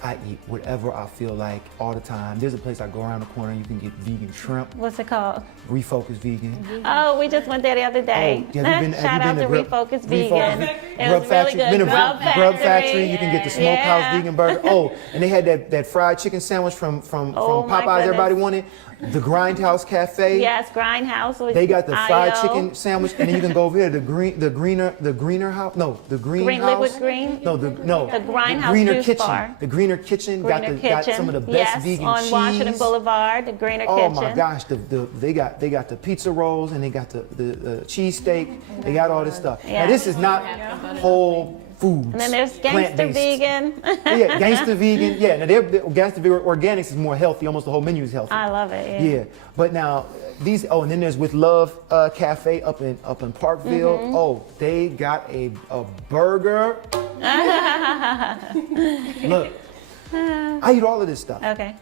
I eat whatever I feel like all the time. There's a place I go around the corner, you can get vegan shrimp. What's it called? Refocus Vegan. Oh, we just went there the other day. Shout out to Refocus Vegan. It was really good. Been to Grub Grub Factory. Factory. You can get the Smokehouse Vegan Burger. Oh, and they had that fried chicken sandwich from Oh, my Popeyes. Everybody goodness. wanted. The Grindhouse Cafe. Yes, Grindhouse. They got the fried IO. chicken sandwich, and then you can go over here the greener house. No, the green house. Liquid green. No, the Grindhouse greener juice kitchen. bar. The greener kitchen got some of the best yes, vegan on cheese. Washington Boulevard, the Greener Oh Kitchen. my gosh, they got the pizza rolls, and they got the cheese steak. They got all this stuff. Yeah. Now this is not whole foods. And then there's gangster plant-based. vegan. Yeah, gangster vegan. Yeah, now gangster vegan organics is more healthy. Almost the whole menu is healthy. I love it. Yeah, but now these. Oh, and then there's With Love Cafe up in Parkville. Oh, they got a burger. Look, I eat all of this stuff Okay.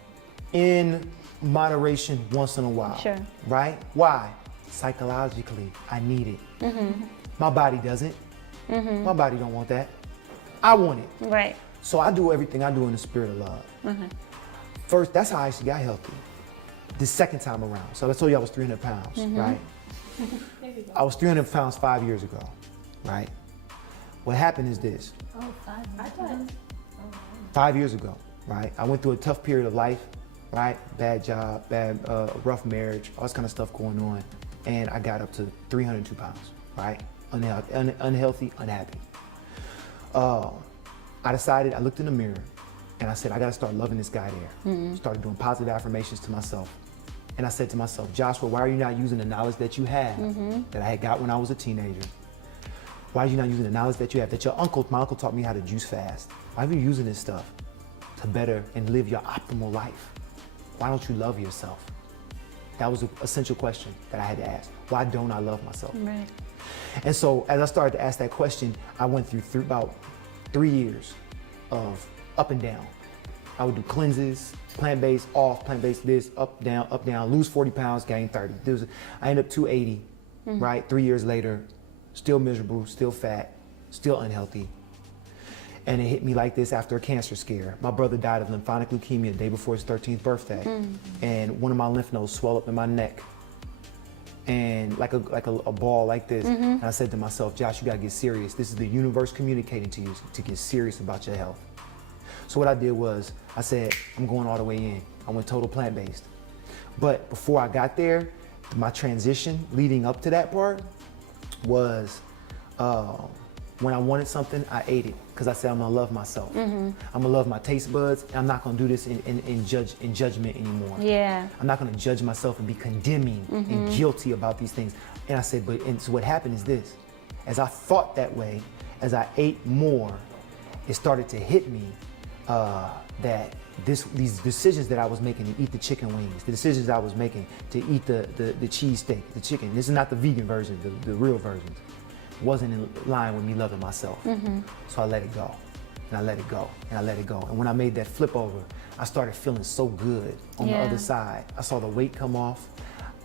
in moderation once in a while. Sure. Right? Why? Psychologically, I need it. My body doesn't. My body don't want that. I want it. Right. So I do everything I do in the spirit of love. First, that's how I actually got healthy. The second time around. So I told you I was 300 pounds, right? I was 300 pounds 5 years ago, right? What happened is this. Oh, 5. 5 years ago, right? I went through a tough period of life, right? Bad job, rough marriage, all this kind of stuff going on. And I got up to 302 pounds, right? Unhealthy, unhappy. I decided, I looked in the mirror and I said, I gotta start loving this guy there. Started doing positive affirmations to myself. And I said to myself, Joshua, why are you not using the knowledge that you have, that I had got when I was a teenager? Why are you not using the knowledge that you have, that my uncle taught me how to juice fast? Why are you using this stuff to better and live your optimal life? Why don't you love yourself? That was an essential question that I had to ask. Why don't I love myself? Right. And so as I started to ask that question, I went through about 3 years of up and down. I would do cleanses, plant-based, off, plant-based, this, up, down, lose 40 pounds, gain 30. I ended up 280, right? 3 years later, still miserable, still fat, still unhealthy. And it hit me like this after a cancer scare. My brother died of lymphocytic leukemia the day before his 13th birthday. And one of my lymph nodes swelled up in my neck. And like a ball like this. And I said to myself, Josh, you gotta get serious. This is the universe communicating to you to get serious about your health. So what I did was, I said, I'm going all the way in. I went total plant-based. But before I got there, my transition leading up to that part was, when I wanted something, I ate it. Because I said, I'm gonna love myself. I'm gonna love my taste buds. And I'm not gonna do this in judgment anymore. Yeah. I'm not gonna judge myself and be condemning and guilty about these things. And I said, so what happened is this. As I thought that way, as I ate more, it started to hit me that these decisions that I was making to eat the chicken wings, the decisions I was making to eat the cheese steak, the chicken, this is not the vegan version, the real versions, wasn't in line with me loving myself. So I let it go, and I let it go, and I let it go. And when I made that flip over, I started feeling so good on the other side. I saw the weight come off,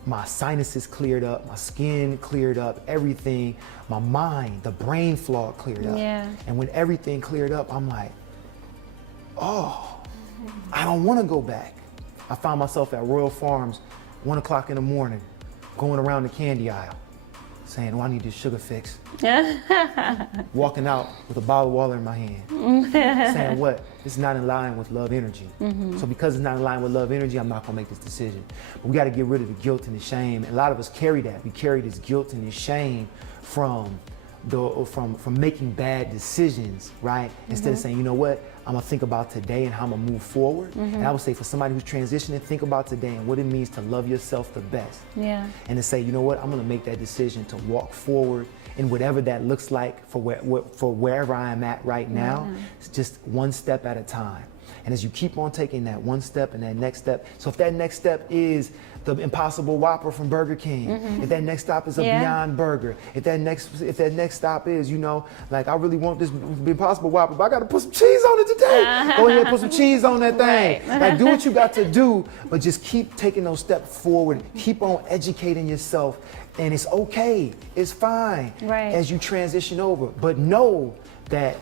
my sinuses cleared up, my skin cleared up, everything, my mind, the brain fog cleared up. And when everything cleared up, I'm like, oh, I don't want to go back. I found myself at Royal Farms, 1 o'clock in the morning, going around the candy aisle, saying, oh, I need this sugar fix. Walking out with a bottle of water in my hand, saying what? This is not in line with love energy. So because it's not in line with love energy, I'm not gonna make this decision. But we gotta get rid of the guilt and the shame. And a lot of us carry that. We carry this guilt and this shame from making bad decisions, right? Instead of saying, you know what, I'm gonna think about today and how I'm gonna move forward. And I would say for somebody who's transitioning, think about today and what it means to love yourself the best. And to say, you know what, I'm gonna make that decision to walk forward in whatever that looks like for wherever I am at right now. It's just one step at a time. And as you keep on taking that one step and that next step, so if that next step is the Impossible Whopper from Burger King, if that next stop is a Beyond Burger, if that next stop is, you know, like I really want this Impossible Whopper, but I gotta put some cheese on it today. Go ahead and put some cheese on that thing. Like do what you got to do, but just keep taking those steps forward. Keep on educating yourself, and it's okay, it's fine as you transition over. But know that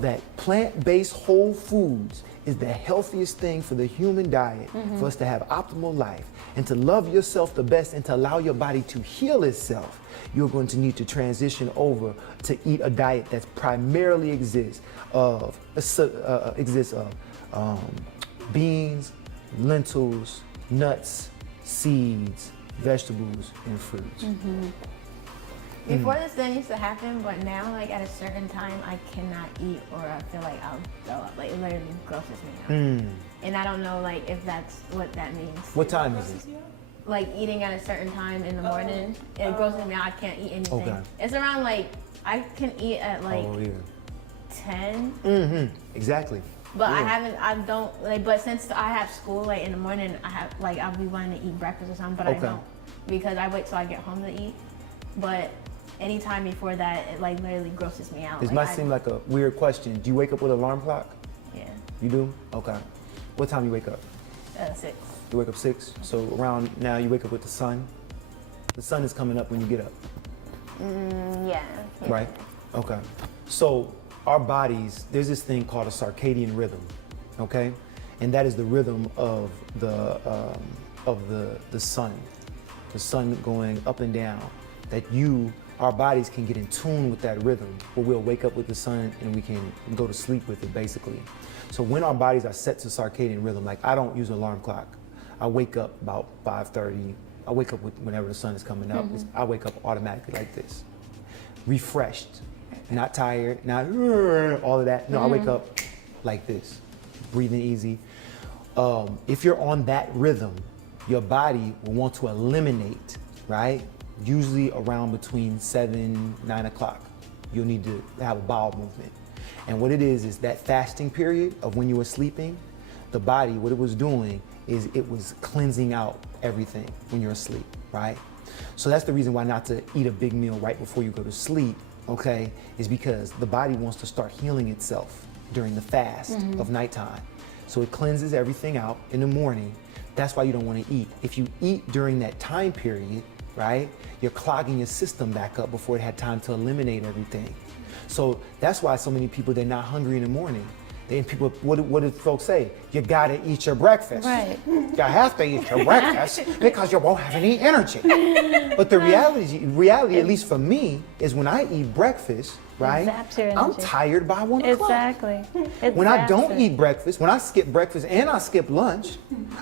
that plant-based whole foods is the healthiest thing for the human diet, for us to have optimal life and to love yourself the best and to allow your body to heal itself. You're going to need to transition over to eat a diet that primarily exists of beans, lentils, nuts, seeds, vegetables, and fruits. Before this then used to happen, but now like at a certain time I cannot eat or I feel like I'll throw up. Like it literally grosses me out. And I don't know like if that's what that means. What time is it? like eating at a certain time in the morning. It grosses me out. I can't eat anything. Okay. It's around like I can eat at like 10. Mm-hmm. Exactly. But I don't like. But since I have school like in the morning, I have like I'll be wanting to eat breakfast or something. But I don't because I wait till I get home to eat. But anytime before that, it like literally grosses me out. This might seem like a weird question. Do you wake up with an alarm clock? Yeah. You do? Okay. What time you wake up? 6. You wake up 6. So around now you wake up with the sun. The sun is coming up when you get up. Yeah. Right? Okay. So our bodies, there's this thing called a circadian rhythm, okay? And that is the rhythm of the sun going up and down. That our bodies can get in tune with that rhythm, where we'll wake up with the sun and we can go to sleep with it, basically. So when our bodies are set to circadian rhythm, like I don't use an alarm clock. I wake up about 5:30. I wake up whenever the sun is coming up. I wake up automatically like this, refreshed. Not tired, not all of that. No, I wake up like this, breathing easy. If you're on that rhythm, your body will want to eliminate, right? Usually around between 7, 9 o'clock, you'll need to have a bowel movement. And what it is that fasting period of when you were sleeping, the body, what it was doing is it was cleansing out everything when you're asleep, right? So that's the reason why not to eat a big meal right before you go to sleep, okay, is because the body wants to start healing itself during the fast of nighttime. So it cleanses everything out in the morning. That's why you don't want to eat. If you eat during that time period, right, you're clogging your system back up before it had time to eliminate everything. So that's why so many people, they're not hungry in the morning. Then people, what do folks say? You gotta eat your breakfast. Right. You have to eat your breakfast because you won't have any energy. But the reality, at least for me, is when I eat breakfast, right? I'm tired by 1 o'clock. Exactly. When I don't eat breakfast, when I skip breakfast and I skip lunch,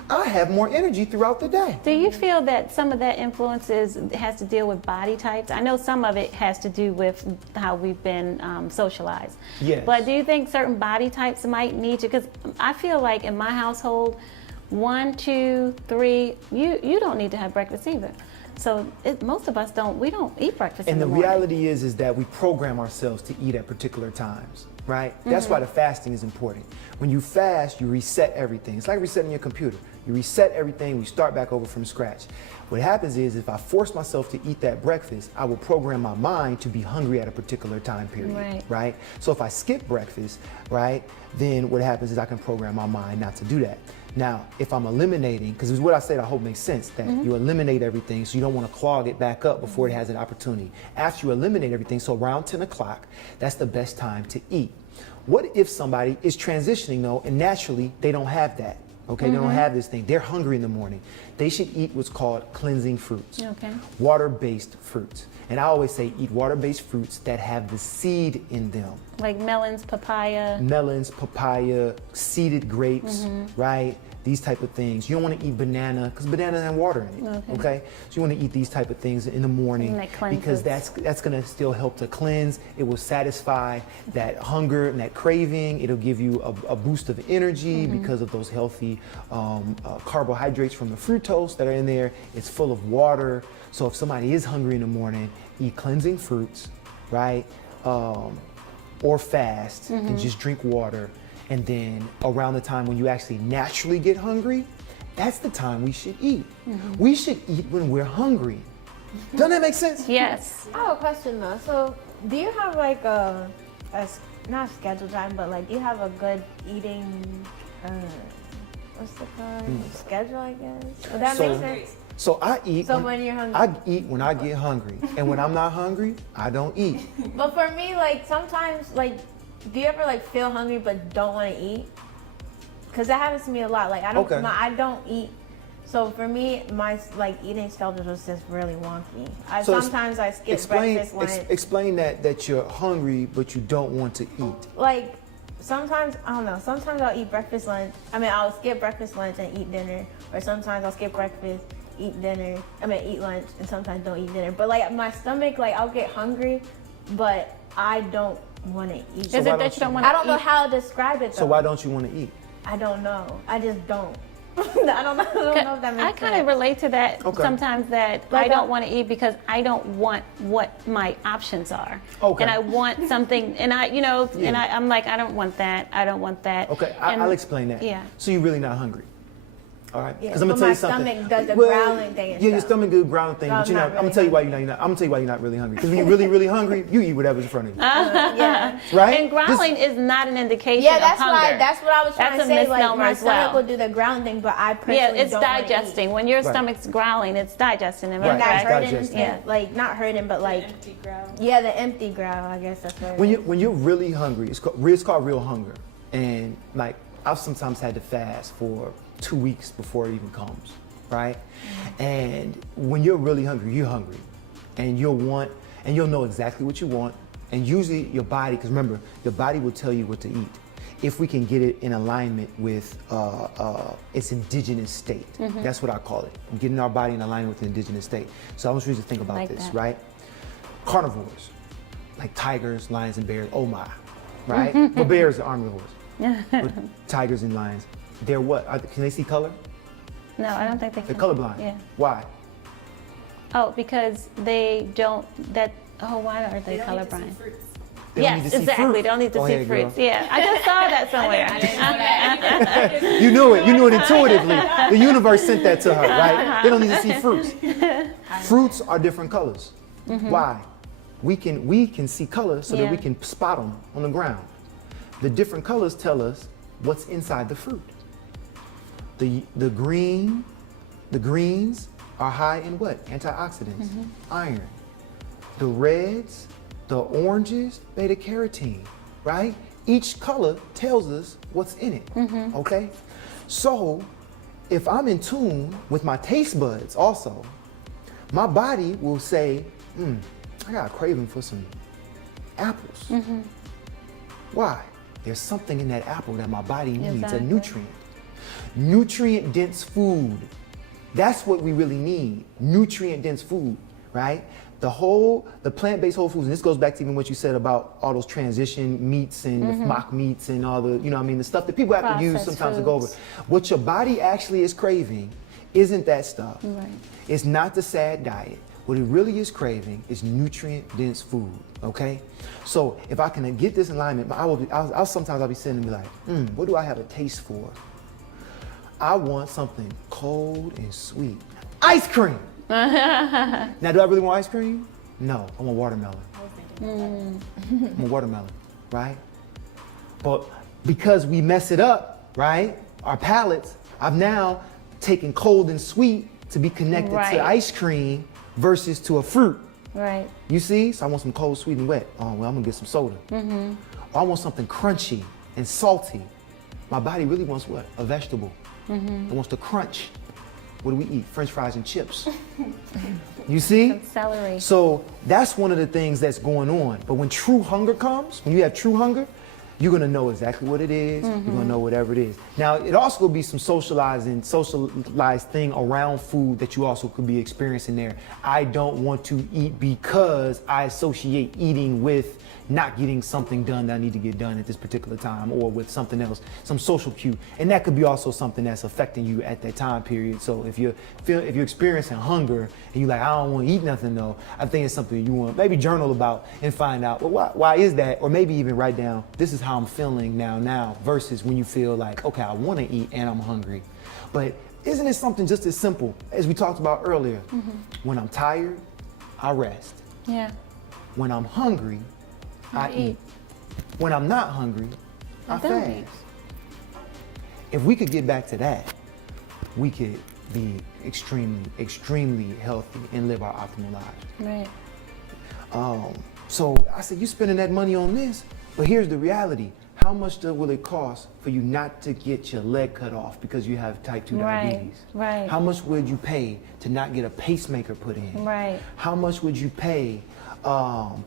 I have more energy throughout the day. Do you feel that some of that has to deal with body types? I know some of it has to do with how we've been socialized. Yes. But do you think certain body types might need to? Because I feel like in my household, 1, 2, 3, you don't need to have breakfast either. So most of us we don't eat breakfast in the morning. And the reality is that we program ourselves to eat at particular times, right? That's why the fasting is important. When you fast, you reset everything. It's like resetting your computer. You reset everything, we start back over from scratch. What happens is if I force myself to eat that breakfast, I will program my mind to be hungry at a particular time period, right? So if I skip breakfast, right, then what happens is I can program my mind not to do that. Now, if I'm eliminating, because what I said I hope makes sense, that you eliminate everything so you don't want to clog it back up before it has an opportunity. After you eliminate everything, so around 10 o'clock, that's the best time to eat. What if somebody is transitioning though, and naturally they don't have that? Okay, they don't have this thing. They're hungry in the morning. They should eat what's called cleansing fruits, water-based fruits. And I always say eat water-based fruits that have the seed in them. Like melons, papaya. Melons, papaya, seeded grapes, right? These type of things. You don't want to eat banana because banana has water in it. Okay. So you want to eat these type of things in the morning because that's going to still help to cleanse. It will satisfy that hunger and that craving. It'll give you a boost of energy because of those healthy carbohydrates from the fructose that are in there. It's full of water. So if somebody is hungry in the morning, eat cleansing fruits, right? Or fast and just drink water. And then around the time when you actually naturally get hungry, that's the time we should eat. We should eat when we're hungry. Doesn't that make sense? Yes. I have a question though. So do you have like a not schedule time, but like do you have a good eating, what's the called? Schedule, I guess? Would that make sense? So I eat when you're hungry. I eat when I get hungry. And when I'm not hungry, I don't eat. But for me, like sometimes, like, do you ever like feel hungry but don't want to eat? Because that happens to me a lot. Like I don't eat. So for me, my like eating schedule is just really wonky. Sometimes I skip breakfast, lunch. Explain that you're hungry but you don't want to eat. Like sometimes, I don't know, sometimes I'll eat breakfast, lunch. I'll skip breakfast, lunch and eat dinner. Or sometimes I'll skip breakfast, eat dinner. Eat lunch and sometimes don't eat dinner. But like my stomach, like I'll get hungry, but I don't want to eat. Is it that you don't want to eat? I don't know how to describe it though. So why don't you want to eat? I don't know. I just don't. I don't know if that makes I sense. kind of relate to that sometimes, that Like I don't want to eat because I don't want what my options are. Okay. And I want something, and I'm like, I don't want that. I don't want that. Okay, And- I'll explain that. Yeah. So you're really not hungry. All right, Yeah, because I'm gonna but tell my you something. stomach does the growling thing and Yeah, your stuff. stomach does the growling thing, So but I'm not I'm gonna really tell you why you're not. I'm gonna tell you why you're not really hungry. Because when you're really, really hungry, you eat whatever's in front of you. Yeah. Right? And growling is not an indication Yeah, of that's hunger. why. That's what I was trying That's to a say. Like misnomer my as stomach well. will do the ground thing, but I personally Yeah, it's don't wanna digesting. eat. When your Right. stomach's growling, it's digesting. Am I Right. Not It's correct? hurting, digesting. Yeah. like not hurting, but like Empty ground. yeah, the empty ground. I guess that's what. When you're really hungry, it's called real hunger, and like I've sometimes had to fast for 2 weeks before it even comes, right? And when you're really hungry, you're hungry, and you'll know exactly what you want, and usually your body, because remember, your body will tell you what to eat if we can get it in alignment with its indigenous state. That's what I call it. Getting our body in alignment with the indigenous state. So I want you to think about Like this, that. right? Carnivores, like tigers, lions, and bears. Oh my, right? But bears are omnivores. But tigers and lions, they're what? Can they see color? No, I don't think they They're can. colorblind. Yeah. Why? Oh, because they don't. Why are they They don't need to see colorblind? fruits. They don't Yes, need to see exactly. fruit. They don't need to Go see ahead, girl. fruits. Yeah, I just saw that somewhere. I didn't know that either. You knew it. You knew it intuitively. The universe sent that to her, right? They don't need to see fruits. Fruits are different colors. Why? We can see colors so that we Yeah. can spot them on the ground. The different colors tell us what's inside the fruit. The greens are high in what? Antioxidants, iron. The reds, the oranges, beta carotene, right? Each color tells us what's in it, okay? So if I'm in tune with my taste buds also, my body will say, I got a craving for some apples. Why? There's something in that apple that my body needs, Exactly. a nutrient. Nutrient dense food. That's what we really need. Nutrient dense food, right? The plant-based whole foods, and this goes back to even what you said about all those transition meats and mock meats and all the, the stuff that people have to use Processed sometimes to go over. foods. What your body actually is craving isn't that stuff. Right. It's not the sad diet. What it really is craving is nutrient-dense food, okay? So if I can get this alignment, I'll sometimes be sitting and be like, what do I have a taste for? I want something cold and sweet. Ice cream! Now, do I really want ice cream? No, I want watermelon. I was thinking about that. I want watermelon, right? But because we mess it up, right? Our palates, I've now taken cold and sweet to be connected Right. to ice cream versus to a fruit. Right. You see? So I want some cold, sweet, and wet. Oh, well, I'm gonna get some soda. Or I want something crunchy and salty. My body really wants what? A vegetable. It wants to crunch. What do we eat? French fries and chips. You see? Some celery. So that's one of the things that's going on. But when true hunger comes, when you have true hunger, you're gonna know exactly what it is. You're gonna know whatever it is. Now, it also will be some socialized thing around food that you also could be experiencing there. I don't want to eat because I associate eating with not getting something done that I need to get done at this particular time, or with something else, some social cue. And that could be also something that's affecting you at that time period. So if you're experiencing hunger and you're like, I don't want to eat nothing though, I think it's something you want maybe journal about and find out, well, why is that? Or maybe even write down, this is how I'm feeling now, versus when you feel like, okay, I want to eat and I'm hungry. But isn't it something just as simple as we talked about earlier? When I'm tired, I rest. Yeah. When I'm hungry, I eat. When I'm not hungry, I don't fast. eat. If we could get back to that, we could be extremely healthy and live our optimal lives. Right. So I said, you spending that money on this, but here's the reality. How much will it cost for you not to get your leg cut off because you have type 2 diabetes? Right. How much would you pay to not get a pacemaker put in? Right. How much would you pay to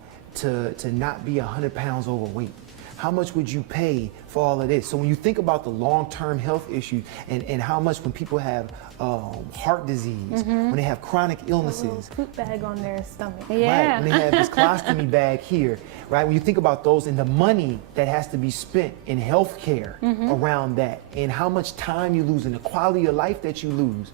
not be 100 pounds overweight? how much would you pay for all of this? So when you think about the long-term health issue and how much when people have heart disease, when they have chronic illnesses, poop bag on their stomach. Yeah. right? When they have this colostomy bag here, right? When you think about those and the money that has to be spent in healthcare around that, and how much time you lose and the quality of life that you lose,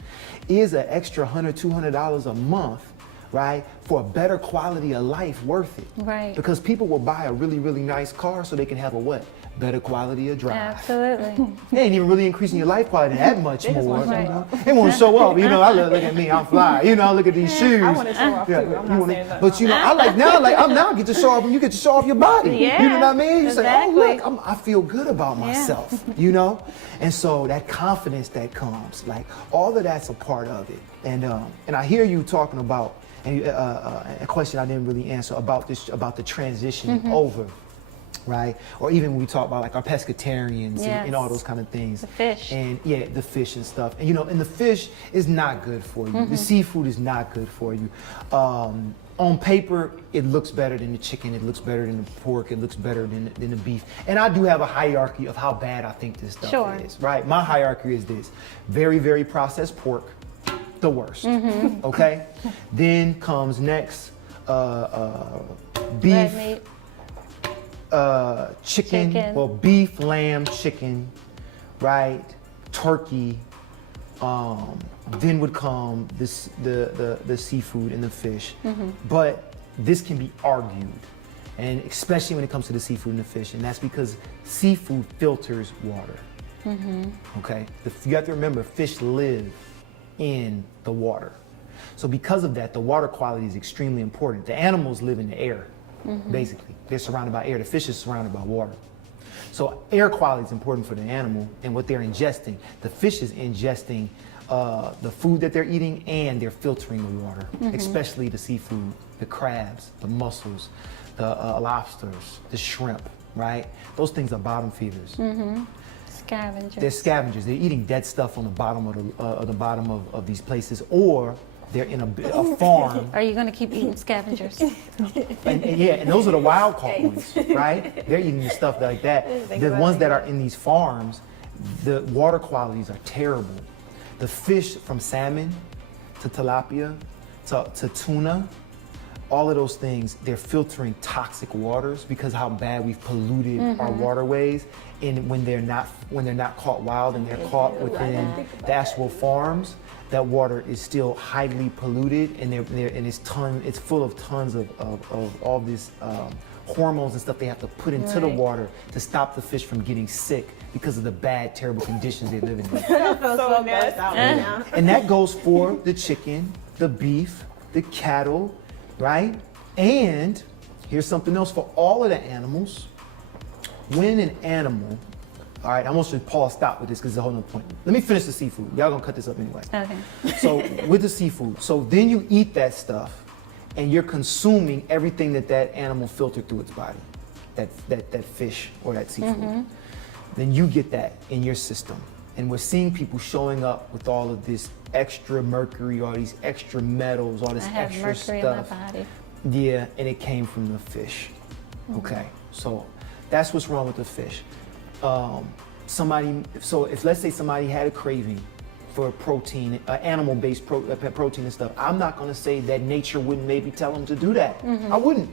is an extra $100, $200 a month, right, for a better quality of life worth it? Right. Because people will buy a really, really nice car so they can have a what? Better quality of drive. Absolutely. They ain't even really increasing your life quality that much just more. wanna show You know? off. They want to show up. You know, I look at me, I'm fly. You know, I look at these shoes. I want to show off too. I'm you not wanna- saying that. but you know, I like now, I get to show off, and you get to show off your body. Yeah, You know what I mean? You say, oh exactly. look, I feel good about myself. You know, and so that confidence that comes, like all of that's a part of it. And I hear you talking about a question I didn't really answer about the transitioning over. Right, or even when we talk about like our pescatarians and all those kind of things. The fish. And yeah, the fish and stuff. And you know, and the fish is not good for you. The seafood is not good for you. On paper, it looks better than the chicken. It looks better than the pork. It looks better than the beef. And I do have a hierarchy of how bad I think this stuff is. Right, my hierarchy is this: very, very processed pork, the worst. Okay, then comes next beef. Red meat. Chicken, well, beef, lamb, chicken, right? Turkey. Then would come the seafood and the fish. But this can be argued, and especially when it comes to the seafood and the fish, and that's because seafood filters water. Okay, you have to remember, fish live in the water. So because of that, the water quality is extremely important. The animals live in the air. Basically, they're surrounded by air. The fish is surrounded by water. So air quality is important for the animal and what they're ingesting. The fish is ingesting the food that they're eating, and they're filtering the water, especially the seafood, the crabs, the mussels, the lobsters, the shrimp, right? Those things are bottom feeders. Scavengers. They're scavengers. They're eating dead stuff on the bottom of these places, or they're in a farm. Are you going to keep eating scavengers? And those are the wild caught ones, right? They're eating the stuff like that. The ones that are in these farms, the water qualities are terrible. The fish, from salmon to tilapia to tuna, all of those things, they're filtering toxic waters because how bad we've polluted our waterways. And when they're not caught wild and they're caught within the actual farms, that water is still highly polluted, and it's full of tons of all these hormones and stuff they have to put into the water to stop the fish from getting sick because of the bad, terrible conditions they live in. I feel so grossed out right now. And that goes for the chicken, the beef, the cattle, right? And here's something else for all of the animals. When an animal, all right, I'm gonna pause, stop with this because it's a whole nother point. Let me finish the seafood. Y'all gonna cut this up anyway. Okay. So with the seafood, so then you eat that stuff, and you're consuming everything that animal filtered through its body, that fish or that seafood. Then you get that in your system, and we're seeing people showing up with all of this extra mercury, all these extra metals, all this I have extra mercury stuff. in my body. Yeah, and it came from the fish. Okay, so that's what's wrong with the fish. If let's say somebody had a craving for protein, animal-based protein and stuff, I'm not gonna say that nature wouldn't maybe tell them to do that. I wouldn't.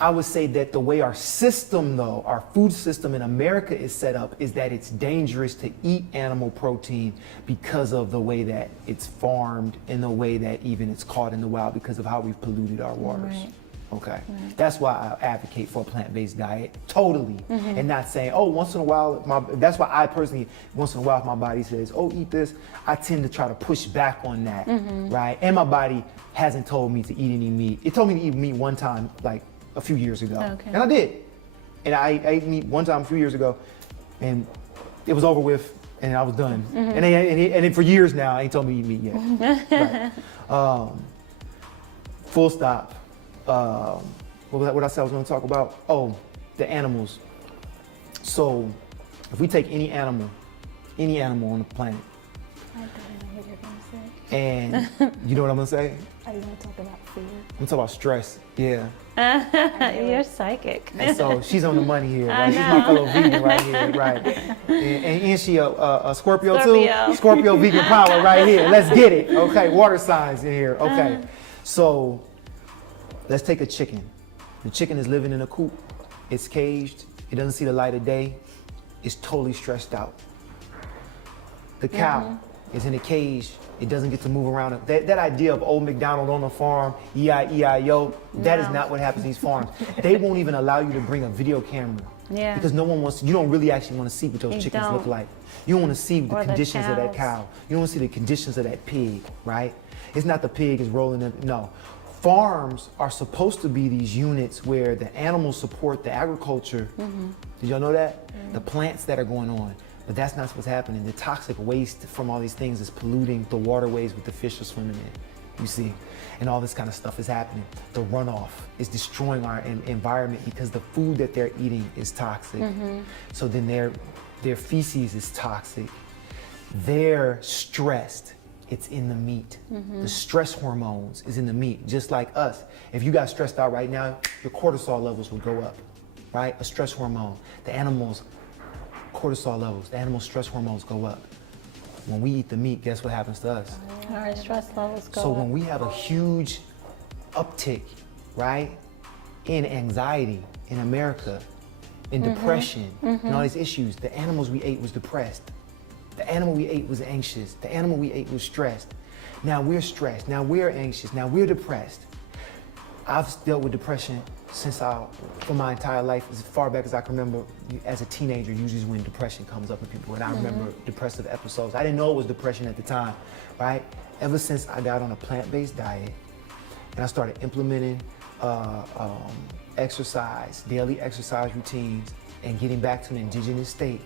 I would say that the way our system, though, our food system in America is set up, is that it's dangerous to eat animal protein because of the way that it's farmed and the way that even it's caught in the wild because of how we've polluted our waters. Right. Okay, that's why I advocate for a plant-based diet, totally, and not saying, oh, once in a while, that's why I personally, once in a while, if my body says, oh, eat this, I tend to try to push back on that, right? And my body hasn't told me to eat any meat. It told me to eat meat one time, like a few years ago, and I did. And I ate meat one time a few years ago, and it was over with, and I was done. And then for years now, I ain't told me to eat meat yet. Right. Full stop. What I said I was going to talk about? Oh, the animals. So, if we take any animal on the planet, And you know what I'm gonna say? Are you going to talk about fear? I'm talking about stress. Yeah. You're psychic. And so she's on the money here, right? She's my fellow vegan right here, right? And she a Scorpio too? Scorpio vegan power right here. Let's get it. Okay, water signs in here. Okay. So let's take a chicken. The chicken is living in a coop. It's caged. It doesn't see the light of day. It's totally stressed out. The cow is in a cage. It doesn't get to move around. That idea of old McDonald on the farm, E-I-E-I-O, that is not what happens in these farms. They won't even allow you to bring a video camera. Yeah. Because no one wants, you don't really actually want to see what those chickens look like. You don't want to see the conditions of that cow. You don't want to see the conditions of that pig, right? It's not the pig is rolling in, no. Farms are supposed to be these units where the animals support the agriculture. Did y'all know that? The plants that are going on. But that's not what's happening. The toxic waste from all these things is polluting the waterways with the fish are swimming in, you see? And all this kind of stuff is happening. The runoff is destroying our environment because the food that they're eating is toxic. So then their feces is toxic. They're stressed. It's in the meat. The stress hormones is in the meat, just like us. If you got stressed out right now, your cortisol levels would go up, right? A stress hormone. The animals' cortisol levels, the animal stress hormones go up. When we eat the meat, guess what happens to us? Our stress levels go So up. when we have a huge uptick, right, in anxiety in America, in depression, and all these issues, the animals we ate was depressed. The animal we ate was anxious. The animal we ate was stressed. Now we're stressed. Now we're anxious. Now we're depressed. I've dealt with depression for my entire life, as far back as I can remember. As a teenager, usually when depression comes up in people, and I remember depressive episodes. I didn't know it was depression at the time, right? Ever since I got on a plant-based diet and I started implementing exercise, daily exercise routines, and getting back to an indigenous state,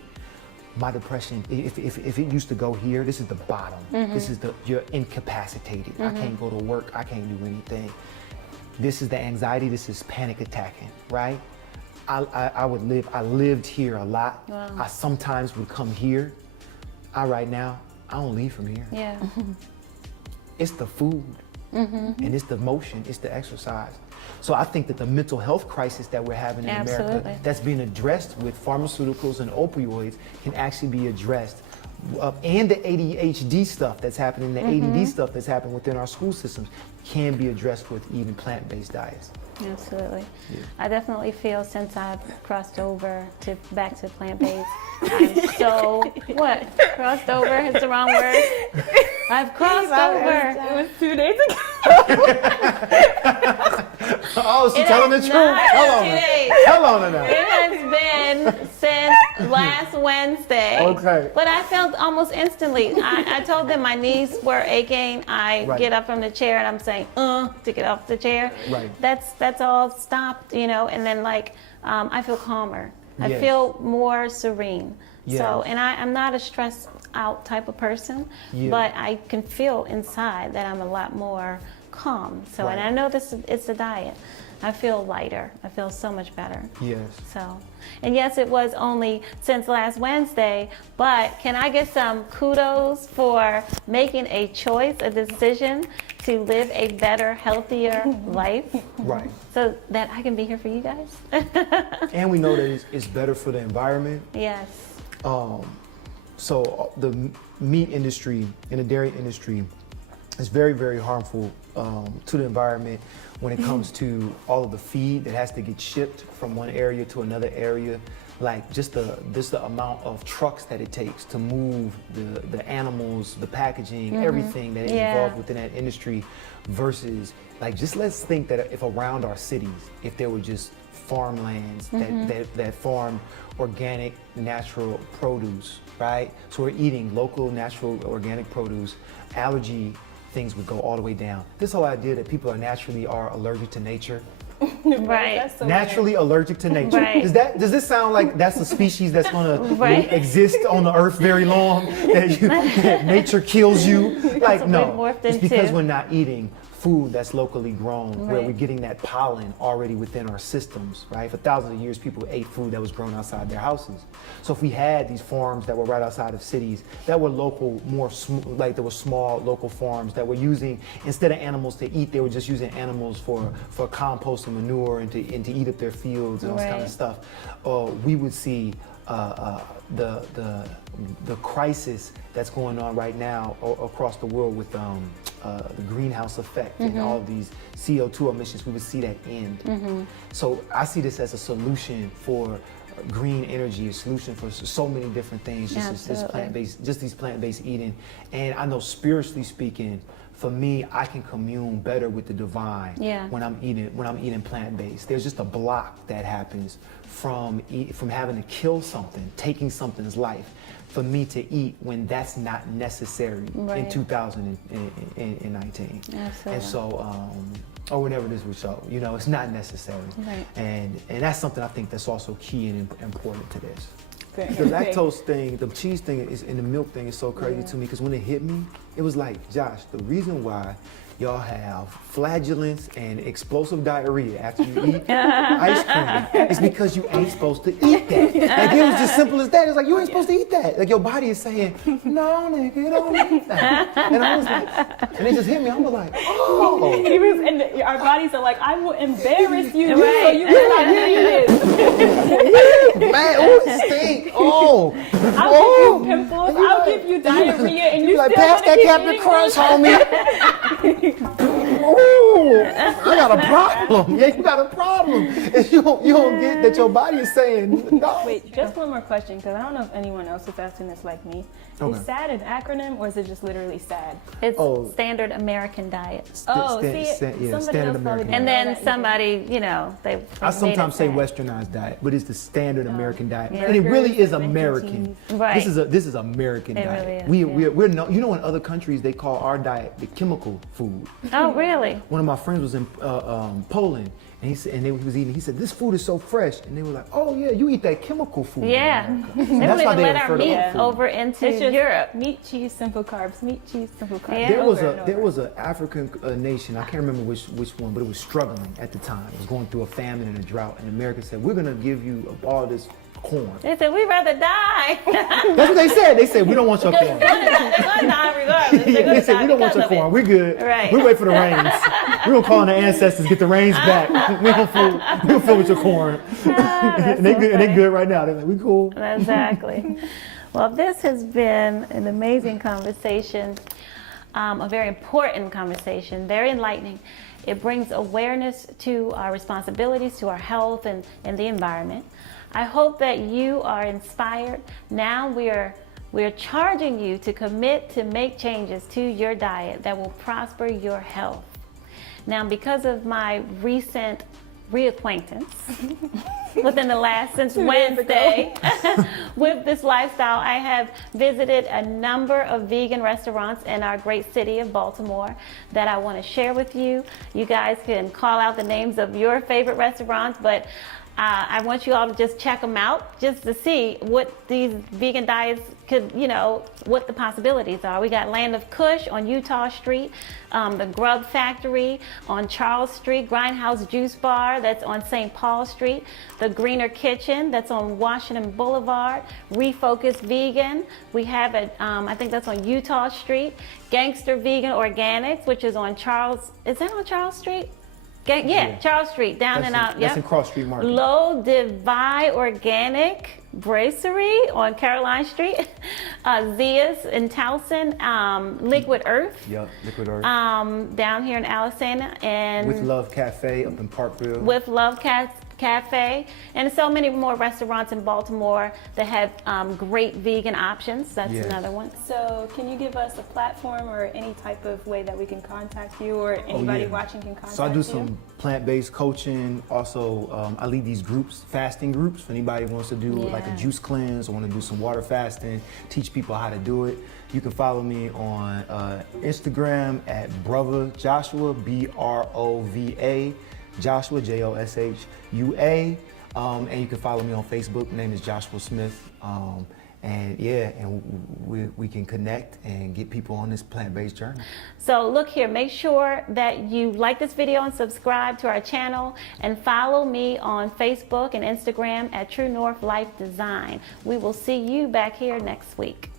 my depression, if it used to go here, this is the bottom. This is you're incapacitated. I can't go to work, I can't do anything. This is the anxiety, this is panic attacking, right? I lived here a lot. Wow. I sometimes would come here. Right now, I don't leave from here. Yeah. It's the food, and it's the motion, it's the exercise. So I think that the mental health crisis that we're having in America, that's being addressed with pharmaceuticals and opioids, can actually be addressed. And the ADHD stuff that's happening, the ADD stuff that's happening within our school systems can be addressed with even plant-based diets. Absolutely. Yeah. I definitely feel since I've crossed over back to plant-based, I'm so, what? Crossed over is the wrong word? I've crossed over. It was 2 days ago. Oh, she's telling the truth. Tell on her now. It has been since last Wednesday. Okay. But I felt almost instantly. I told them my knees were aching. I get up from the chair and I'm saying, to get off the chair. Right. That's all stopped, and then I feel calmer. I feel more serene. Yes. So, and I'm not a stressed out type of person, but I can feel inside that I'm a lot more calm. So, and I know it's the diet. I feel lighter. I feel so much better. Yes. So, and yes, it was only since last Wednesday, but can I get some kudos for making a choice, a decision to live a better, healthier life? Right. So that I can be here for you guys. And we know that it's better for the environment. Yes. So the meat industry and the dairy industry is very, very harmful to the environment when it comes to all of the feed that has to get shipped from one area to another area. Like just the amount of trucks that it takes to move the animals, the packaging, everything that is involved within that industry, versus just let's think that if around our cities, if there were just farmlands that farm organic, natural produce, right? So we're eating local, natural, organic produce, allergy things would go all the way down. This whole idea that people are naturally allergic to nature. Right. That's so Naturally allergic to nature. Right. Does this sound like that's a species that's going to exist on the earth very long? That nature kills you? Like, no. morphed It's into. because we're not eating food that's locally grown, where Right. we're getting that pollen already within our systems, right? For thousands of years, people ate food that was grown outside their houses. So if we had these farms that were right outside of cities, that were local, like there were small local farms that were using, instead of animals to eat, they were just using animals for compost and manure and to eat up their fields and all this kind of stuff. We would see the crisis that's going on right now across the world with the greenhouse effect and all of these CO2 emissions. We would see that end. So I see this as a solution for green energy, a solution for so many different things. Just this plant-based, just these plant-based eating. And I know spiritually speaking, for me, I can commune better with the divine when I'm eating plant-based. There's just a block that happens from having to kill something, taking something's life, for me to eat when that's not necessary in 2019. Absolutely. And so, or whenever it is we show, it's not necessary. Right. And that's something I think that's also key and important to this. Great. The lactose thing, the cheese thing, and the milk thing is so crazy to me, because when it hit me, it was like, Josh, the reason why y'all have flatulence and explosive diarrhea after you eat ice cream is because you ain't supposed to eat that. Like, it was just simple as that. It's like, you ain't supposed to eat that. Like, your body is saying, no, nigga, don't eat that. And I was like, and it just hit me. I was like, oh. And our bodies are like, I will embarrass you so you will not hear this. Man, oh, it stink. Oh. I'll give you pimples, I'll give you diarrhea, and you like, still pass wanna that keep Captain eating Crunch, this? homie. Ooh, I got a problem. Yeah, you got a problem. And you don't get that your body is saying no. Wait, just one more question, because I don't know if anyone else is asking this like me. Okay. Is SAD an acronym, or is it just literally SAD? It's Oh. Standard American Diet. Somebody Standard else American. probably And didn't know then that either. somebody, they I made sometimes it say sad. westernized diet, but it's the standard American diet, Yeah. and it really is Burgers, American. Right. This is American It diet. really is, We're no, in other countries they call our diet the chemical food. Oh, really? One of my friends was in Poland, and he said, he was eating. He said, "This food is so fresh," and they were like, "Oh yeah, you eat that chemical food." in Yeah. America." They That's don't how even they let our refer to meat our food. over into It's just Europe. meat, cheese, simple carbs. Meat, cheese, simple carbs. Yeah. There was an African nation, I can't remember which one, but it was struggling at the time. It was going through a famine and a drought, and America said, "We're going to give you all this corn." They said, we'd rather die. That's what they said. They said, "We don't want your corn." They're going to die regardless. They're Yeah, gonna they said, die "We don't want because your of corn. it." We're good. Right. We wait for the rains. We're gonna call on the ancestors, get the rains back. We gonna fill with your corn." That's And they so good. And they funny. good right now. They're like, "We cool." Exactly. Well, this has been an amazing conversation, a very important conversation, very enlightening. It brings awareness to our responsibilities, to our health and the environment. I hope that you are inspired. Now we're charging you to commit to make changes to your diet that will prosper your health. Now, because of my recent reacquaintance within the since Wednesday with this lifestyle, I have visited a number of vegan restaurants in our great city of Baltimore that I want to share with you. You guys can call out the names of your favorite restaurants, but I want you all to just check them out just to see what these vegan diets could, what the possibilities are. We got Land of Kush on Utah Street, the Grub Factory on Charles Street, Grindhouse Juice Bar that's on St. Paul Street, the Greener Kitchen that's on Washington Boulevard, Refocus Vegan, we have it, I think that's on Utah Street, Gangster Vegan Organics, which is on Charles Street? Charles Street, down and out. That's in Cross Street Market. Low Divide Organic Brasserie on Caroline Street. Zia's in Towson. Liquid Earth. Yep, Liquid Earth. Down here in Alexandria. And With Love Cafe up in Parkville. With Love Cafe, and so many more restaurants in Baltimore that have great vegan options. That's another one. So can you give us a platform or any type of way that we can contact you, or anybody yeah. watching can contact you? So I do some plant-based coaching. Also, I lead these groups, fasting groups. If anybody wants to do like a juice cleanse or want to do some water fasting, teach people how to do it. You can follow me on Instagram at Brother Joshua, BROVA. Joshua, Joshua. And you can follow me on Facebook. My name is Joshua Smith. and yeah, and we can connect and get people on this plant-based journey. So look here, make sure that you like this video and subscribe to our channel, and follow me on Facebook and Instagram at True North Life Design. We will see you back here next week.